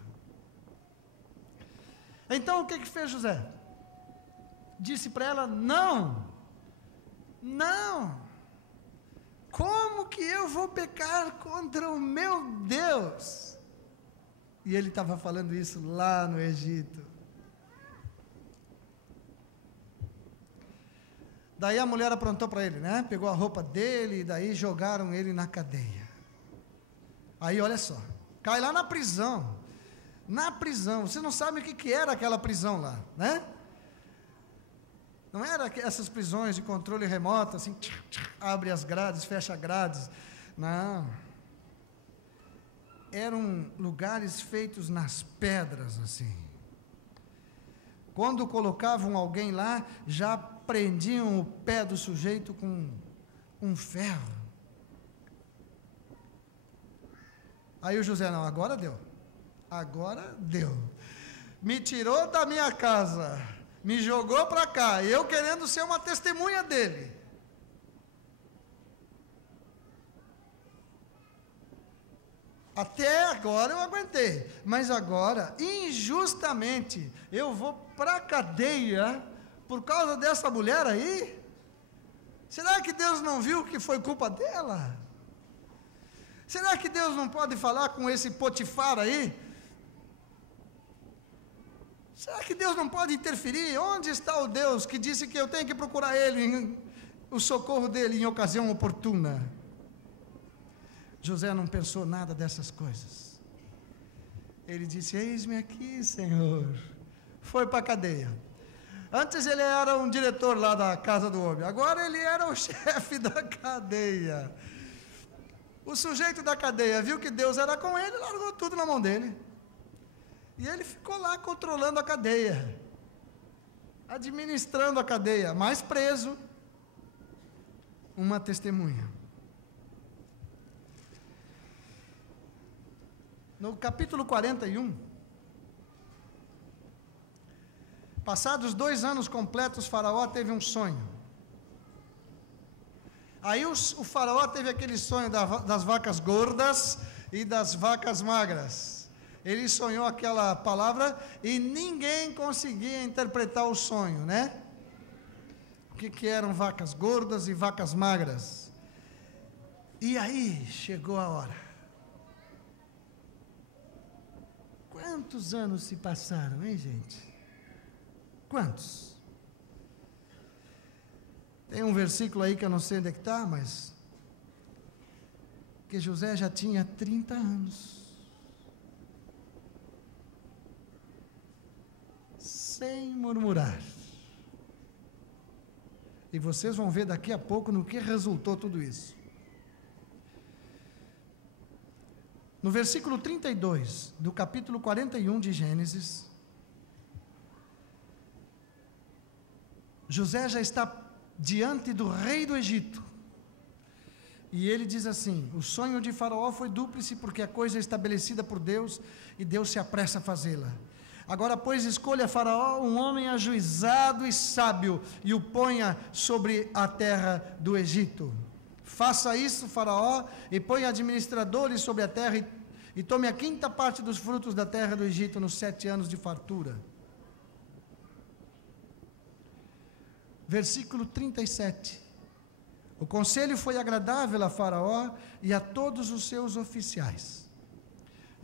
Então o que fez José? Disse para ela: não, não. Como que eu vou pecar contra o meu Deus? E ele estava falando isso lá no Egito. Daí a mulher aprontou para ele, né? Pegou a roupa dele e daí jogaram ele na cadeia. Aí olha só, cai lá na prisão. Na prisão, você não sabe o que era aquela prisão lá, né? Não era essas prisões de controle remoto, assim, abre as grades, fecha grades. Não. Eram lugares feitos nas pedras, assim. Quando colocavam alguém lá, já prendiam o pé do sujeito com um ferro. Aí o José, não, agora deu. Agora deu. Me tirou da minha casa, me jogou para cá, eu querendo ser uma testemunha dele. Até agora eu aguentei, mas agora, injustamente, eu vou para a cadeia por causa dessa mulher aí? Será que Deus não viu que foi culpa dela? Será que Deus não pode falar com esse Potifar aí? Será que Deus não pode interferir? Onde está o Deus que disse que eu tenho que procurar Ele, o socorro dEle em ocasião oportuna? José não pensou nada dessas coisas. Ele disse, eis-me aqui, Senhor. Foi para a cadeia. Antes ele era um diretor lá da casa do homem, agora ele era o chefe da cadeia. O sujeito da cadeia viu que Deus era com ele, largou tudo na mão dele. E ele ficou lá controlando a cadeia, administrando a cadeia, mas preso, uma testemunha. No capítulo 41, passados 2 anos completos, Faraó teve um sonho. Aí o Faraó teve aquele sonho das vacas gordas e das vacas magras. Ele sonhou aquela palavra e ninguém conseguia interpretar o sonho, né? O que eram vacas gordas e vacas magras? E aí chegou a hora. Quantos anos se passaram, hein, gente? Quantos? Tem um versículo aí que eu não sei onde é que está, mas que José já tinha 30 anos. Sem murmurar. E vocês vão ver daqui a pouco no que resultou tudo isso. No versículo 32 do capítulo 41 de Gênesis, José já está diante do rei do Egito. E ele diz assim: o sonho de Faraó foi dúplice, porque a coisa é estabelecida por Deus, e Deus se apressa a fazê-la. Agora, pois, escolha Faraó um homem ajuizado e sábio, e o ponha sobre a terra do Egito. Faça isso, Faraó, e ponha administradores sobre a terra, e tome a 5ª parte dos frutos da terra do Egito nos 7 anos de fartura. Versículo 37. O conselho foi agradável a Faraó e a todos os seus oficiais.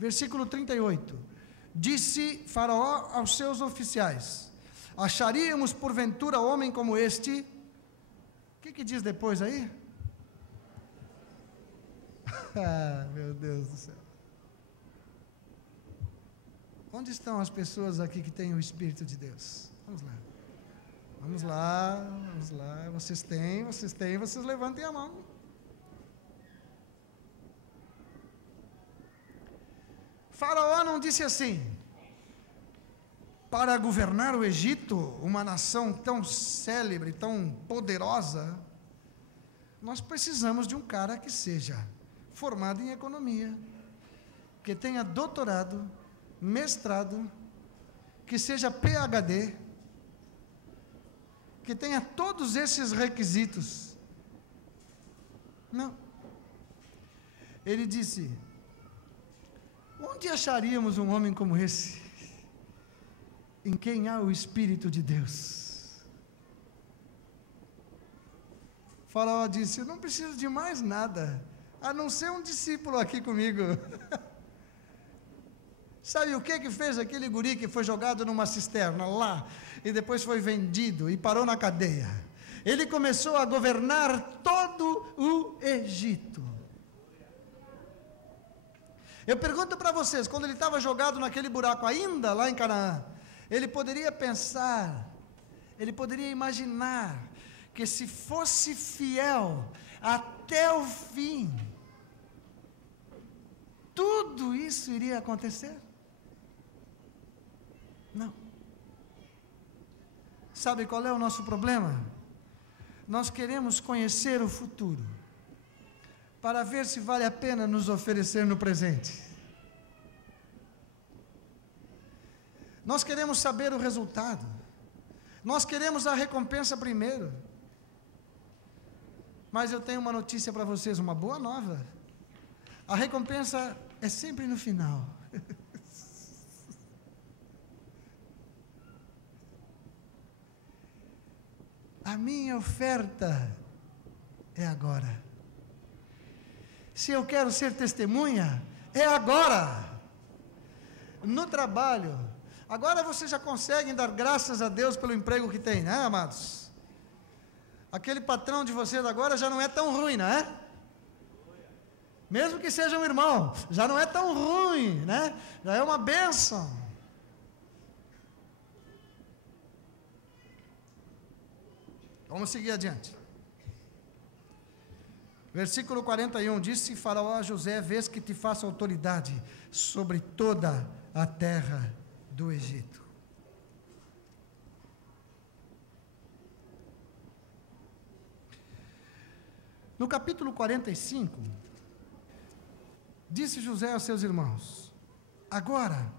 Versículo 38. Disse Faraó aos seus oficiais: acharíamos porventura homem como este? O que diz depois aí? Ah, meu Deus do céu. Onde estão as pessoas aqui que têm o Espírito de Deus? Vamos lá. Vamos lá, vamos lá. Vocês têm, vocês levantem a mão. Faraó não disse assim: para governar o Egito, uma nação tão célebre, tão poderosa, nós precisamos de um cara que seja formado em economia, que tenha doutorado, mestrado, que seja PhD, que tenha todos esses requisitos. Não. Ele disse: onde acharíamos um homem como esse, em quem há o Espírito de Deus? Faraó disse: eu não preciso de mais nada, a não ser um discípulo aqui comigo. Sabe o que fez aquele guri que foi jogado numa cisterna lá, e depois foi vendido e parou na cadeia? Ele começou a governar todo o Egito. Eu pergunto para vocês, quando ele estava jogado naquele buraco, ainda lá em Canaã, ele poderia pensar, ele poderia imaginar, que se fosse fiel até o fim, tudo isso iria acontecer? Não. Sabe qual é o nosso problema? Nós queremos conhecer o futuro, para ver se vale a pena nos oferecer no presente. Nós queremos saber o resultado. Nós queremos a recompensa primeiro. Mas eu tenho uma notícia para vocês, uma boa nova. A recompensa é sempre no final. A minha oferta é agora. Se eu quero ser testemunha, é agora. No trabalho. Agora vocês já conseguem dar graças a Deus pelo emprego que tem, né, amados? Aquele patrão de vocês agora já não é tão ruim, né? Mesmo que seja um irmão, já não é tão ruim, né? Já é uma bênção. Vamos seguir adiante. Versículo 41, disse Faraó a José, vês que te faço autoridade sobre toda a terra do Egito. No capítulo 45, disse José aos seus irmãos, agora,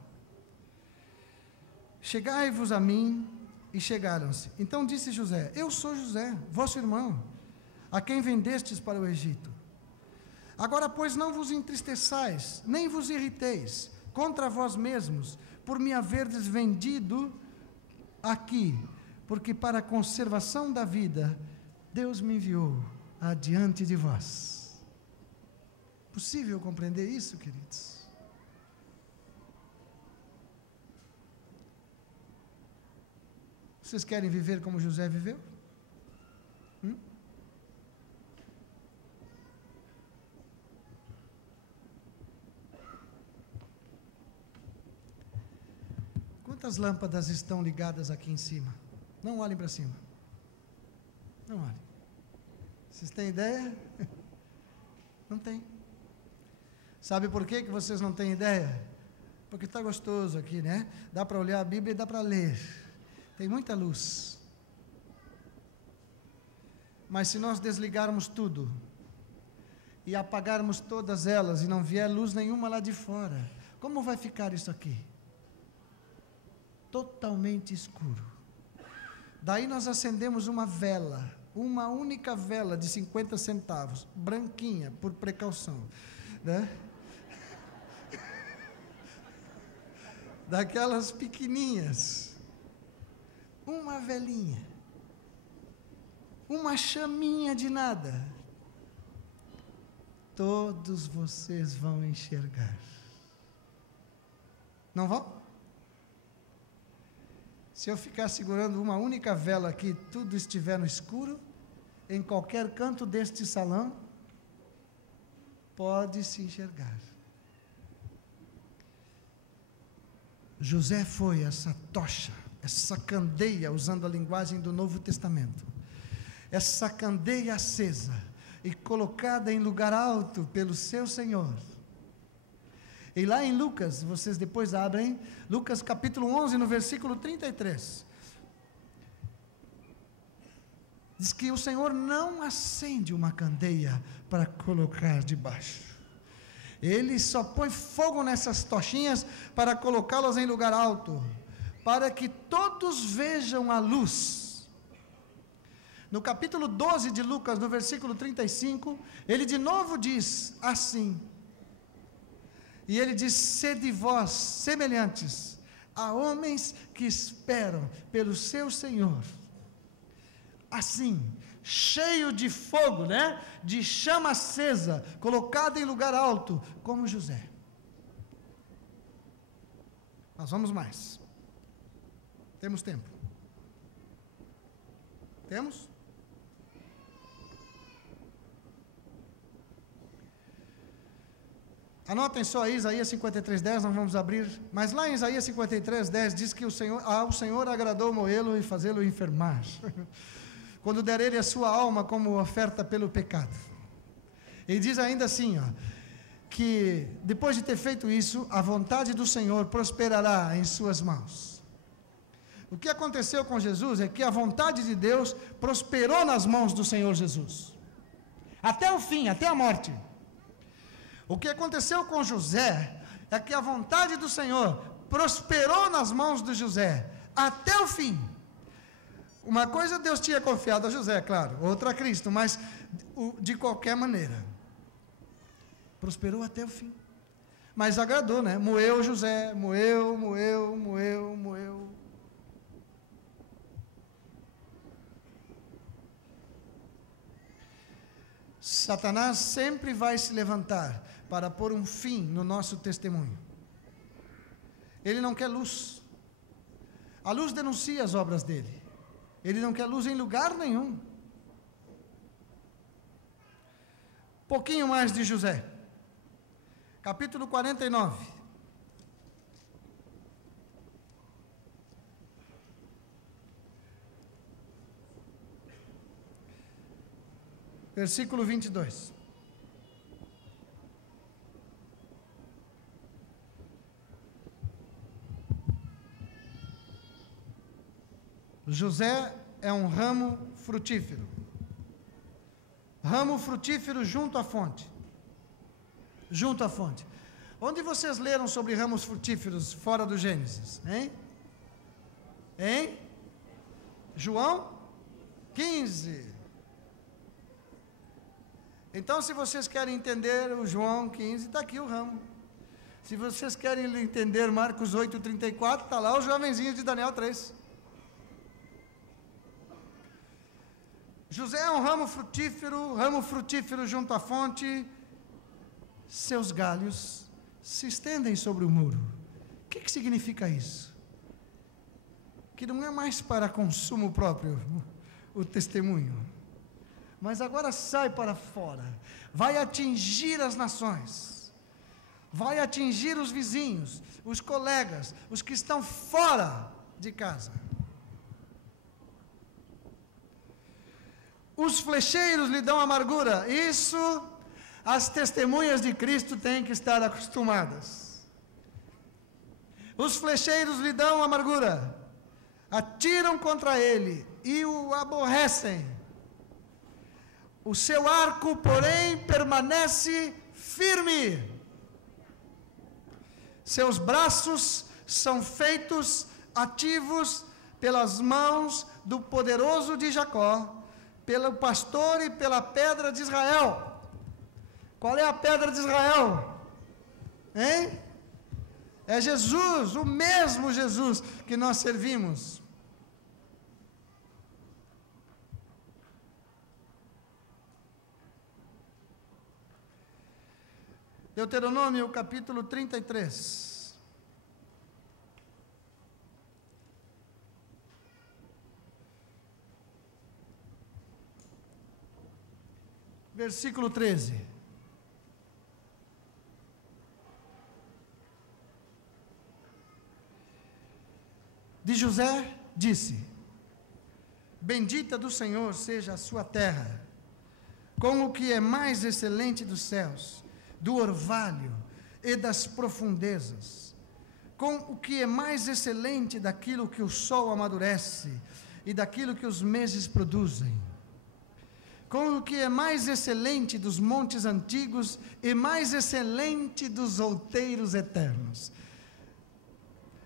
chegai-vos a mim, e chegaram-se. Então disse José, eu sou José, vosso irmão, a quem vendestes para o Egito. Agora, pois, não vos entristeçais, nem vos irriteis contra vós mesmos, por me haverdes vendido aqui, porque para a conservação da vida, Deus me enviou adiante de vós. Possível compreender isso, queridos? Vocês querem viver como José viveu? Quantas lâmpadas estão ligadas aqui em cima? Não olhem para cima. Não olhem. Vocês têm ideia? Não tem. Sabe por que vocês não têm ideia? Porque está gostoso aqui, né? Dá para olhar a Bíblia e dá para ler. Tem muita luz. Mas se nós desligarmos tudo e apagarmos todas elas e não vier luz nenhuma lá de fora, como vai ficar isso aqui? Totalmente escuro. Daí nós acendemos uma vela, uma única vela de 50 centavos, branquinha, por precaução, né? Daquelas pequeninhas. Uma velinha, uma chaminha de nada, todos vocês vão enxergar. Não vão? Se eu ficar segurando uma única vela aqui, tudo estiver no escuro, em qualquer canto deste salão, pode se enxergar. José foi essa tocha, essa candeia, usando a linguagem do Novo Testamento, essa candeia acesa e colocada em lugar alto pelo seu Senhor. E lá em Lucas, vocês depois abrem, Lucas capítulo 11, no versículo 33, diz que o Senhor não acende uma candeia para colocar debaixo. Ele só põe fogo nessas tochinhas para colocá-las em lugar alto, para que todos vejam a luz. No capítulo 12 de Lucas, no versículo 35, ele de novo diz assim, e ele diz, sede vós semelhantes a homens que esperam pelo seu Senhor, assim, cheio de fogo, né? De chama acesa, colocado em lugar alto, como José. Nós vamos mais. Temos tempo? Temos? Anotem só aí, Isaías 53:10, não vamos abrir, mas lá em Isaías 53:10 diz que o Senhor agradou moê-lo e fazê-lo enfermar, quando der ele a sua alma como oferta pelo pecado. Ele diz ainda assim, que depois de ter feito isso, a vontade do Senhor prosperará em suas mãos. O que aconteceu com Jesus é que a vontade de Deus prosperou nas mãos do Senhor Jesus, até o fim, até a morte. O que aconteceu com José é que a vontade do Senhor prosperou nas mãos de José, até o fim. Uma coisa Deus tinha confiado a José, claro, outra a Cristo, mas de qualquer maneira, prosperou até o fim. Mas agradou, né? Moeu José, moeu. Satanás sempre vai se levantar para pôr um fim no nosso testemunho. Ele não quer luz. A luz denuncia as obras dele. Ele não quer luz em lugar nenhum. Pouquinho mais de José. Capítulo 49. Versículo 22. José é um ramo frutífero. Ramo frutífero junto à fonte. Junto à fonte. Onde vocês leram sobre ramos frutíferos fora do Gênesis? Hein? João 15. Então, se vocês querem entender o João 15, está aqui o ramo. Se vocês querem entender Marcos 8:34, está lá os jovenzinhos de Daniel 3. José é um ramo frutífero junto à fonte. Seus galhos se estendem sobre o muro. O que significa isso? Que não é mais para consumo próprio o testemunho, mas agora sai para fora, vai atingir as nações, vai atingir os vizinhos, os colegas, os que estão fora de casa. Os flecheiros lhe dão amargura. Isso as testemunhas de Cristo têm que estar acostumadas. Os flecheiros lhe dão amargura, atiram contra ele e o aborrecem. O seu arco, porém, permanece firme. Seus braços são feitos ativos pelas mãos do poderoso de Jacó, pelo pastor e pela pedra de Israel. Qual é a pedra de Israel? É Jesus, o mesmo Jesus que nós servimos. Deuteronômio capítulo 33. Versículo 13. De José disse: bendita do Senhor seja a sua terra, com o que é mais excelente dos céus, do orvalho e das profundezas, com o que é mais excelente daquilo que o sol amadurece e daquilo que os meses produzem, com o que é mais excelente dos montes antigos e mais excelente dos outeiros eternos,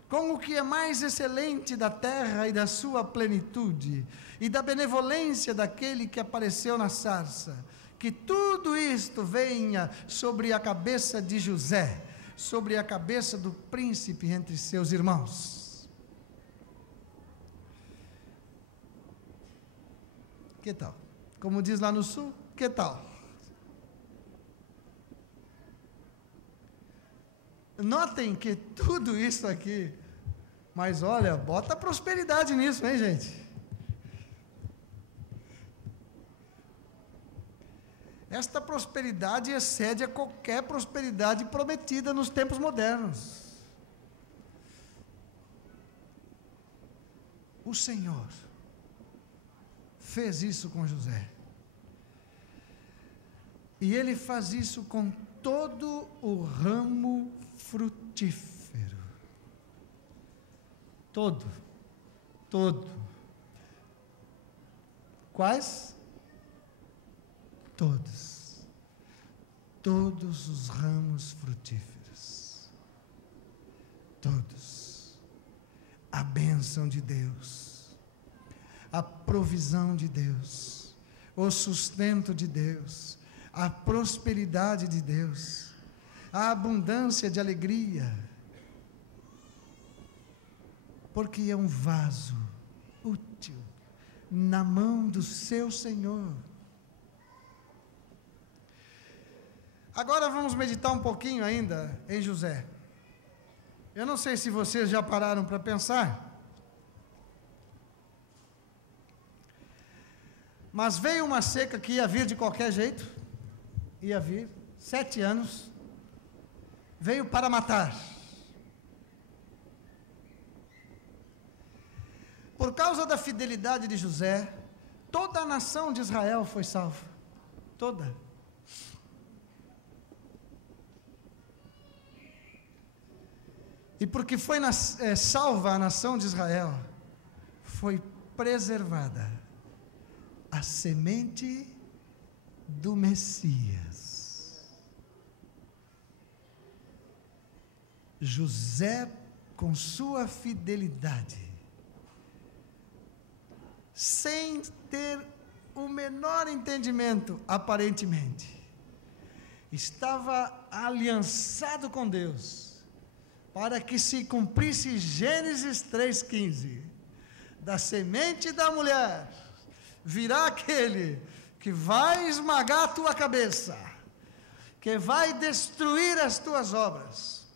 com o que é mais excelente da terra e da sua plenitude, e da benevolência daquele que apareceu na sarça, que tudo isto venha sobre a cabeça de José, sobre a cabeça do príncipe entre seus irmãos. Que tal? Como diz lá no sul, que tal? Notem que tudo isso aqui, mas olha, bota prosperidade nisso, hein, gente? Esta prosperidade excede a qualquer prosperidade prometida nos tempos modernos. O Senhor fez isso com José. E Ele faz isso com todo o ramo frutífero. Todo. Quais? Todos os ramos frutíferos. Todos. A bênção de Deus, a provisão de Deus, o sustento de Deus, a prosperidade de Deus, a abundância de alegria, porque é um vaso útil na mão do seu Senhor. Agora vamos meditar um pouquinho ainda em José. Eu não sei se vocês já pararam para pensar, mas veio uma seca que ia vir de qualquer jeito, ia vir, 7 anos, veio para matar. Por causa da fidelidade de José, toda a nação de Israel foi salva, toda. E porque foi salva a nação de Israel, foi preservada a semente do Messias. José, com sua fidelidade, sem ter o menor entendimento, aparentemente, estava aliançado com Deus, para que se cumprisse Gênesis 3,15, da semente da mulher virá aquele que vai esmagar a tua cabeça, que vai destruir as tuas obras.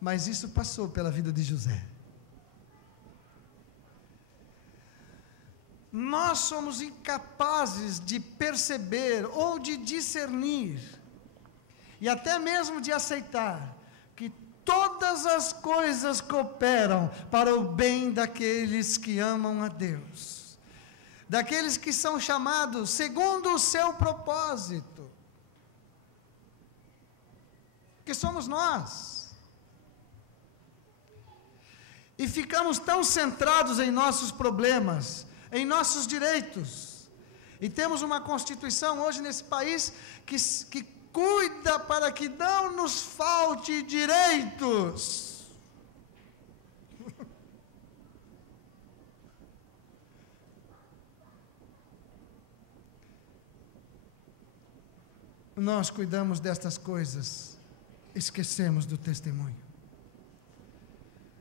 Mas isso passou pela vida de José. Nós somos incapazes de perceber ou de discernir, e até mesmo de aceitar, que todas as coisas cooperam para o bem daqueles que amam a Deus, daqueles que são chamados segundo o seu propósito, que somos nós. E ficamos tão centrados em nossos problemas, em nossos direitos, e temos uma Constituição hoje nesse país que cuida para que não nos falte direitos. Nós cuidamos destas coisas, esquecemos do testemunho.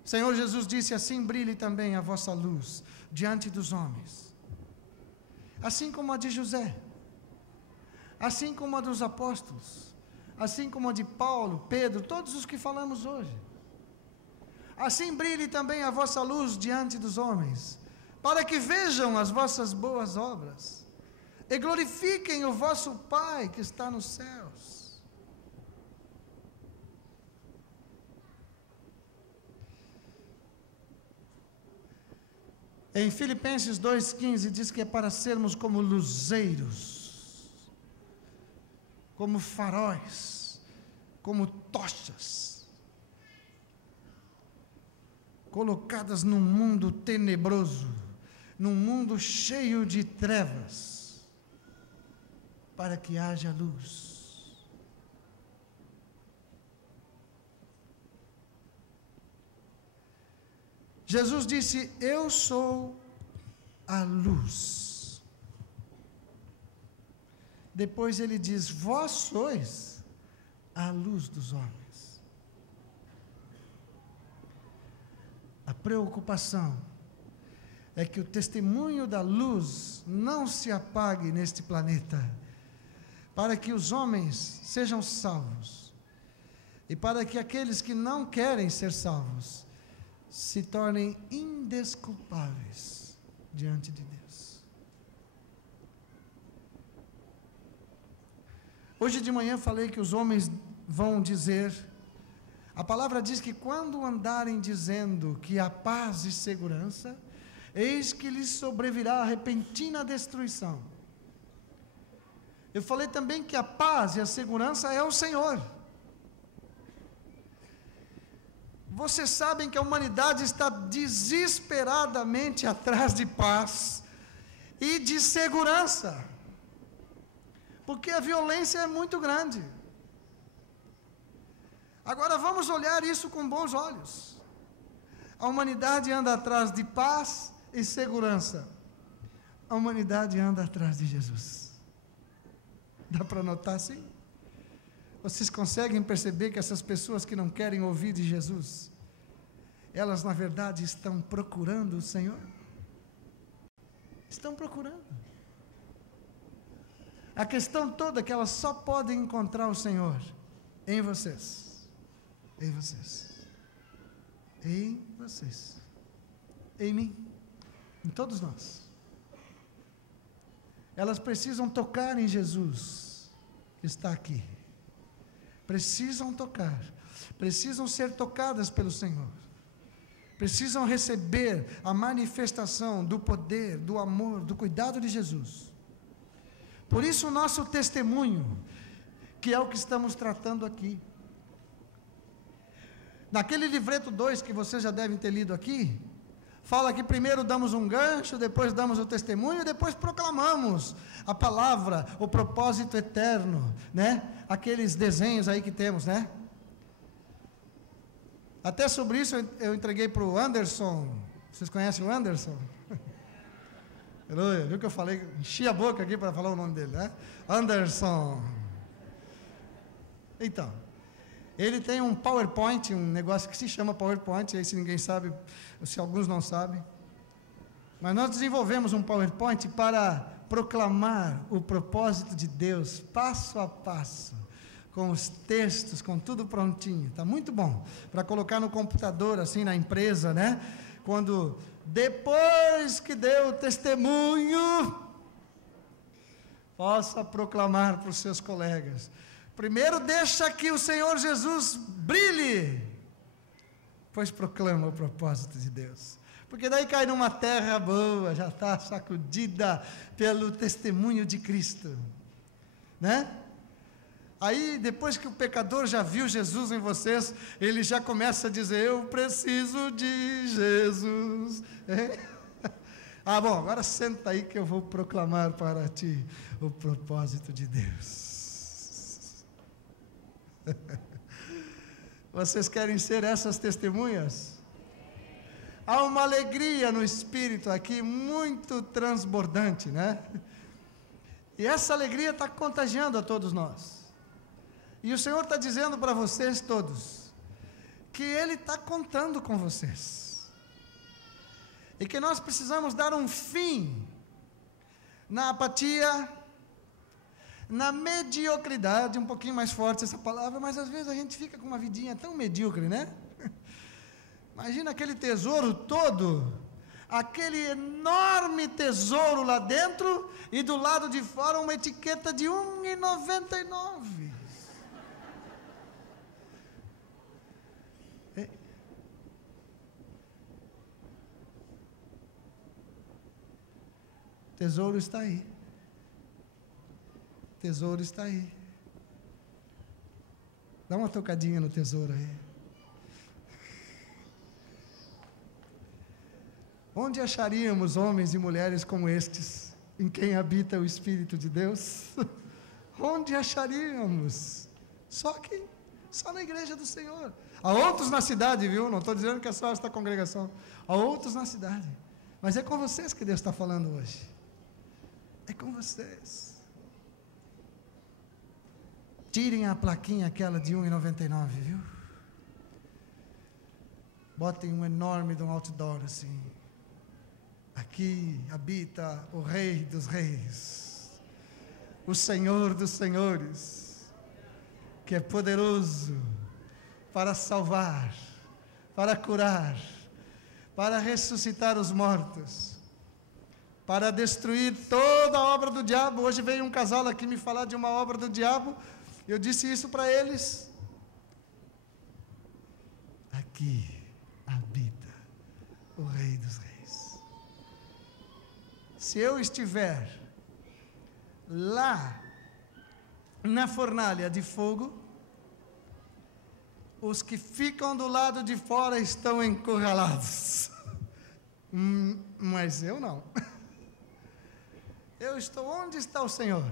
O Senhor Jesus disse assim: brilhe também a vossa luz diante dos homens, assim como a de José, assim como a dos apóstolos, assim como a de Paulo, Pedro, todos os que falamos hoje. Assim brilhe também a vossa luz diante dos homens, para que vejam as vossas boas obras e glorifiquem o vosso Pai que está nos céus. Em Filipenses 2,15 diz que é para sermos como luzeiros, como faróis, como tochas, colocadas num mundo tenebroso, num mundo cheio de trevas, para que haja luz. Jesus disse: eu sou a luz. Depois ele diz: vós sois a luz dos homens. A preocupação é que o testemunho da luz não se apague neste planeta, para que os homens sejam salvos, e para que aqueles que não querem ser salvos se tornem indesculpáveis diante de Deus. Hoje de manhã falei que os homens vão dizer, a palavra diz que quando andarem dizendo que há paz e segurança, eis que lhes sobrevirá a repentina destruição. Eu falei também que a paz e a segurança é o Senhor. Vocês sabem que a humanidade está desesperadamente atrás de paz e de segurança, porque a violência é muito grande. Agora vamos olhar isso com bons olhos. A humanidade anda atrás de paz e segurança. A humanidade anda atrás de Jesus. Dá para notar assim? Vocês conseguem perceber que essas pessoas que não querem ouvir de Jesus, elas na verdade estão procurando o Senhor? Estão procurando. A questão toda é que elas só podem encontrar o Senhor em vocês. Em vocês. Em vocês. Em mim. Em todos nós. Elas precisam tocar em Jesus, que está aqui. Precisam tocar. Precisam ser tocadas pelo Senhor. Precisam receber a manifestação do poder, do amor, do cuidado de Jesus. Por isso o nosso testemunho, que é o que estamos tratando aqui. Naquele livreto 2 que vocês já devem ter lido aqui, fala que primeiro damos um gancho, depois damos o testemunho, depois proclamamos a palavra, o propósito eterno, né? Aqueles desenhos aí que temos, né? Até sobre isso eu entreguei para o Anderson. Vocês conhecem o Anderson? Aleluia, viu que eu falei, enchi a boca aqui para falar o nome dele, né? Anderson. Então, ele tem um PowerPoint, um negócio que se chama PowerPoint, aí se ninguém sabe, se alguns não sabem. Mas nós desenvolvemos um PowerPoint para proclamar o propósito de Deus, passo a passo, com os textos, com tudo prontinho. Está muito bom, para colocar no computador, assim, na empresa, né? Quando, depois que deu o testemunho, possa proclamar para os seus colegas. Primeiro deixa que o Senhor Jesus brilhe, pois proclama o propósito de Deus. Porque daí cai numa terra boa, já está sacudida pelo testemunho de Cristo, né? Aí depois que o pecador já viu Jesus em vocês, ele já começa a dizer, eu preciso de Jesus. Ah, bom, agora senta aí que eu vou proclamar para ti o propósito de Deus. Vocês querem ser essas testemunhas? Há uma alegria no espírito aqui muito transbordante, né? E essa alegria está contagiando a todos nós. E o Senhor está dizendo para vocês todos que Ele está contando com vocês e que nós precisamos dar um fim na apatia, na mediocridade, um pouquinho mais forte essa palavra, mas às vezes a gente fica com uma vidinha tão medíocre, né? Imagina aquele tesouro todo, aquele enorme tesouro lá dentro e do lado de fora uma etiqueta de R$1,99. Tesouro está aí. Tesouro está aí. Dá uma tocadinha no tesouro aí. Onde acharíamos homens e mulheres como estes, em quem habita o Espírito de Deus? Onde acharíamos? Só aqui, só na igreja do Senhor. Há outros na cidade, viu? Não estou dizendo que é só esta congregação. Há outros na cidade. Mas é com vocês que Deus está falando hoje. É com vocês. Tirem a plaquinha aquela de R$1,99, viu? Botem um enorme de um outdoor assim. Aqui habita o Rei dos Reis, o Senhor dos Senhores, que é poderoso para salvar, para curar, para ressuscitar os mortos, para destruir toda a obra do diabo. Hoje veio um casal aqui me falar de uma obra do diabo. Eu disse isso para eles. Aqui habita o Rei dos Reis. Se eu estiver lá na fornalha de fogo, os que ficam do lado de fora estão encurralados. Mas eu não. Eu estou onde está o Senhor?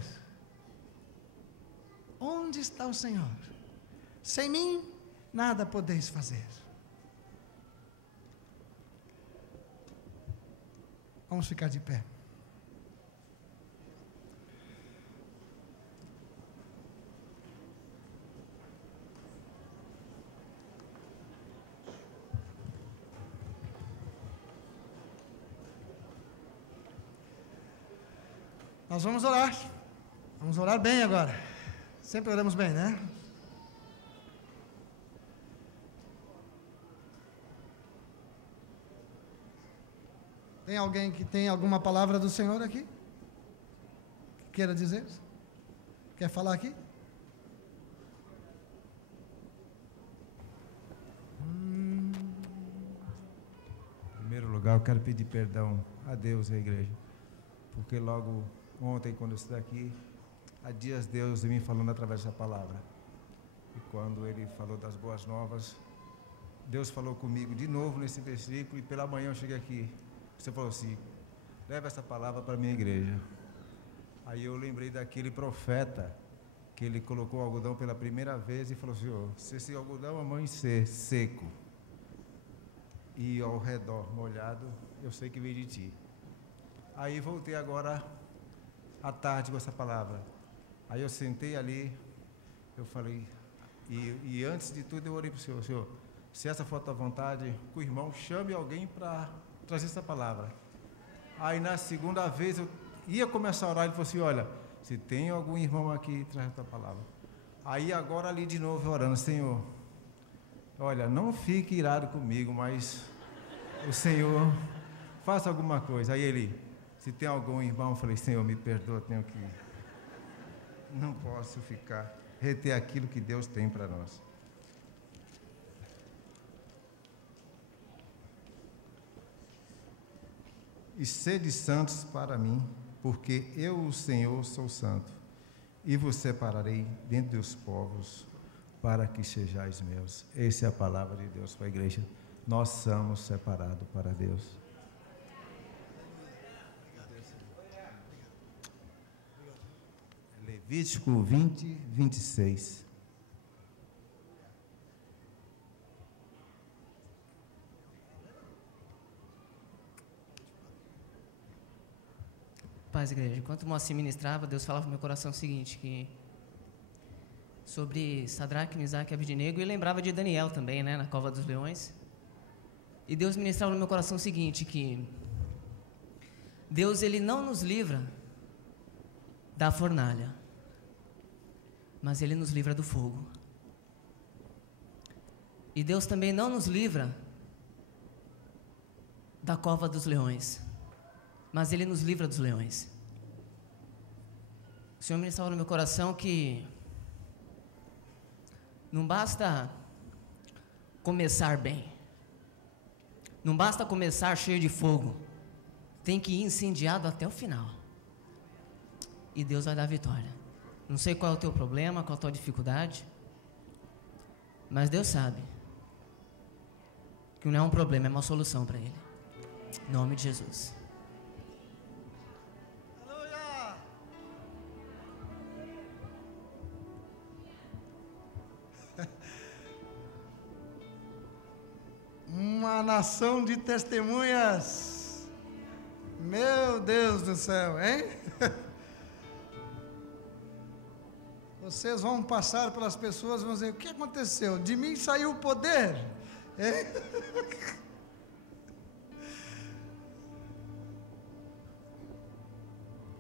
Onde está o Senhor? Sem mim, nada podeis fazer. Vamos ficar de pé. Nós vamos orar. Vamos orar bem agora. Sempre oramos bem, né? Tem alguém que tem alguma palavra do Senhor aqui? Que queira dizer? Quer falar aqui? Em primeiro lugar, eu quero pedir perdão a Deus e à igreja, porque logo ontem, quando eu estive aqui, há dias Deus me falando através dessa palavra. E quando Ele falou das boas novas, Deus falou comigo de novo nesse versículo, e pela manhã eu cheguei aqui. Você falou assim: leva essa palavra para a minha igreja. Aí eu lembrei daquele profeta que ele colocou o algodão pela primeira vez e falou: Senhor, se esse algodão amanhecer seco e ao redor molhado, eu sei que veio de ti. Aí voltei agora à tarde com essa palavra. Aí eu sentei ali, eu falei, e antes de tudo eu orei para o Senhor: Senhor, se essa for a tua vontade, com o irmão, chame alguém para trazer essa palavra. Aí na segunda vez eu ia começar a orar, ele falou assim: olha, se tem algum irmão aqui, traz essa palavra. Aí agora ali de novo orando: Senhor, olha, não fique irado comigo, mas o Senhor faça alguma coisa. Aí ele: se tem algum irmão, eu falei: Senhor, me perdoa, tenho que ir. Não posso reter aquilo que Deus tem para nós. E sede santos para mim, porque eu, o Senhor, sou santo, e vos separarei dentre os povos, para que sejais meus. Essa é a palavra de Deus para a igreja. Nós somos separados para Deus. Levítico 20, 26. Paz, igreja. Enquanto o Moacir ministrava, Deus falava no meu coração o seguinte, que sobre Sadraque, Mesaque e Abednego, e lembrava de Daniel também, né, na cova dos leões. E Deus ministrava no meu coração o seguinte, que Deus, Ele não nos livra da fornalha, mas Ele nos livra do fogo. E Deus também não nos livra da cova dos leões, mas Ele nos livra dos leões. O Senhor ministrava no meu coração que não basta começar bem, não basta começar cheio de fogo, tem que ir incendiado até o final, e Deus vai dar vitória. Não sei qual é o teu problema, qual é a tua dificuldade, mas Deus sabe que não é um problema, é uma solução para Ele. Em nome de Jesus. Uma nação de testemunhas. Meu Deus do céu, hein? Vocês vão passar pelas pessoas e vão dizer: o que aconteceu? De mim saiu o poder. Hein?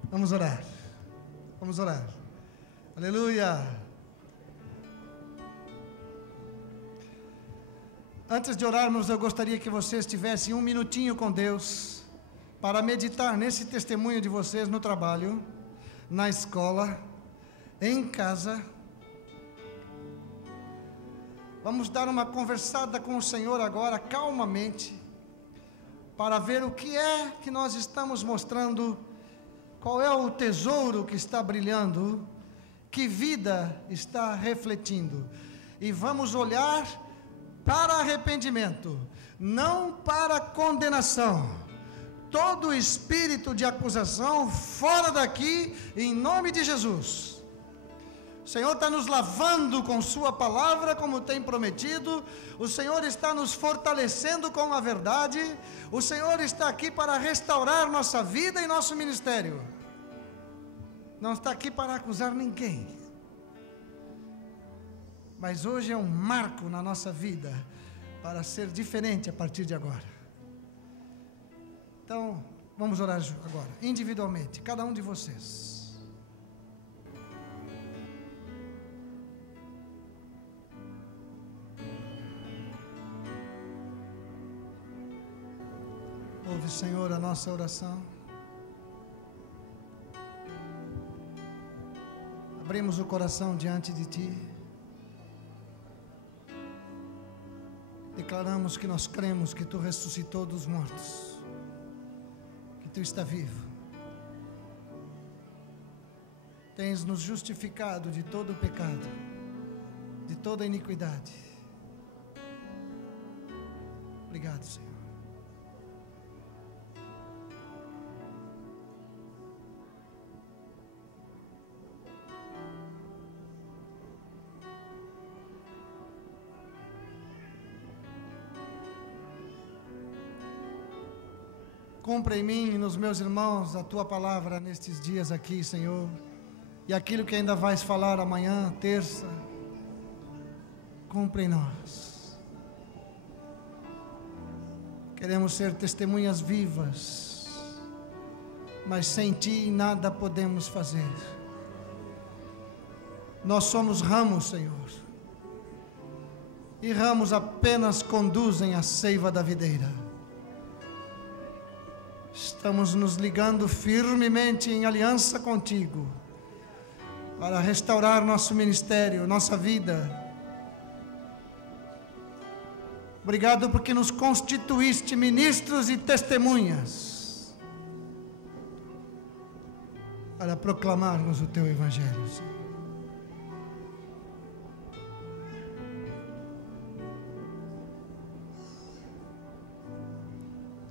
Vamos orar. Vamos orar. Aleluia. Antes de orarmos, eu gostaria que vocês tivessem um minutinho com Deus, para meditar nesse testemunho de vocês no trabalho, na escola, em casa. Vamos dar uma conversada com o Senhor agora, calmamente, para ver o que é que nós estamos mostrando, qual é o tesouro que está brilhando, que vida está refletindo. E vamos olhar para arrependimento, não para condenação. Todo espírito de acusação, fora daqui, em nome de Jesus. O Senhor está nos lavando com sua palavra, como tem prometido. O Senhor está nos fortalecendo com a verdade. O Senhor está aqui para restaurar nossa vida e nosso ministério. Não está aqui para acusar ninguém. Mas hoje é um marco na nossa vida, para ser diferente a partir de agora. Então, vamos orar agora, individualmente, cada um de vocês. Ouve, Senhor, a nossa oração. Abrimos o coração diante de Ti. Declaramos que nós cremos que Tu ressuscitou dos mortos, que Tu está vivo. Tens nos justificado de todo o pecado, de toda a iniquidade. Obrigado, Senhor. Cumpra em mim e nos meus irmãos a Tua palavra nestes dias aqui, Senhor. E aquilo que ainda vais falar amanhã, terça, cumpra em nós. Queremos ser testemunhas vivas, mas sem Ti nada podemos fazer. Nós somos ramos, Senhor, e ramos apenas conduzem a seiva da videira. Estamos nos ligando firmemente em aliança contigo, para restaurar nosso ministério, nossa vida. Obrigado porque nos constituíste ministros e testemunhas, para proclamarmos o Teu Evangelho, Senhor.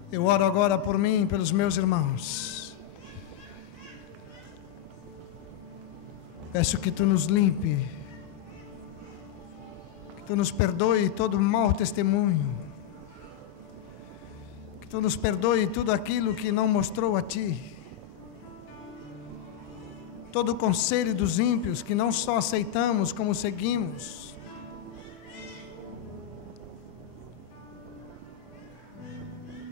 Eu oro agora por mim e pelos meus irmãos. Peço que Tu nos limpe, que Tu nos perdoe todo mau testemunho, que Tu nos perdoe tudo aquilo que não mostrou a Ti, todo o conselho dos ímpios que não só aceitamos como seguimos.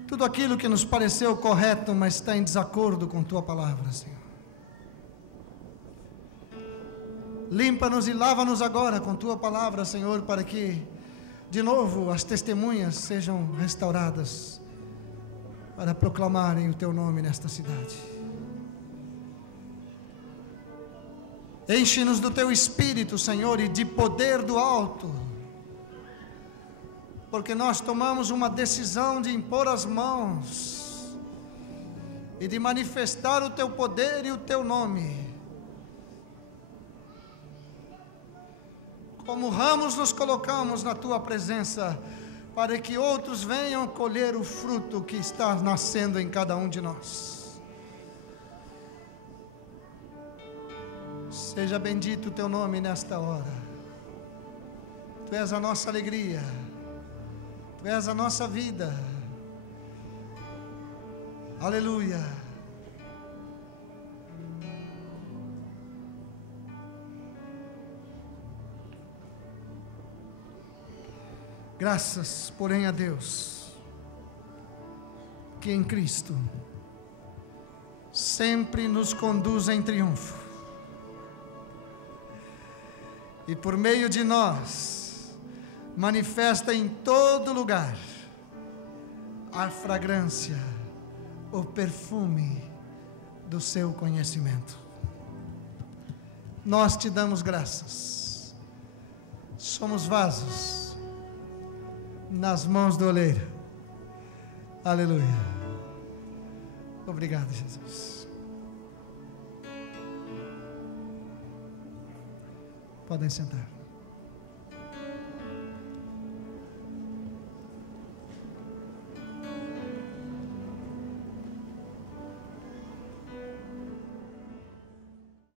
Tudo aquilo que nos pareceu correto, mas está em desacordo com Tua palavra, Senhor. Limpa-nos e lava-nos agora com Tua palavra, Senhor, para que, de novo, as testemunhas sejam restauradas, para proclamarem o Teu nome nesta cidade. Enche-nos do Teu Espírito, Senhor, e de poder do alto, porque nós tomamos uma decisão de impor as mãos e de manifestar o Teu poder e o Teu nome. Como ramos nos colocamos na Tua presença, para que outros venham colher o fruto que está nascendo em cada um de nós. Seja bendito o Teu nome nesta hora. Tu és a nossa alegria. Tu és a nossa vida. Aleluia. Graças, porém, a Deus, que em Cristo sempre nos conduz em triunfo, e por meio de nós manifesta em todo lugar a fragrância, o perfume do seu conhecimento. Nós te damos graças. Somos vasos nas mãos do oleiro. Aleluia. Obrigado, Jesus. Podem sentar.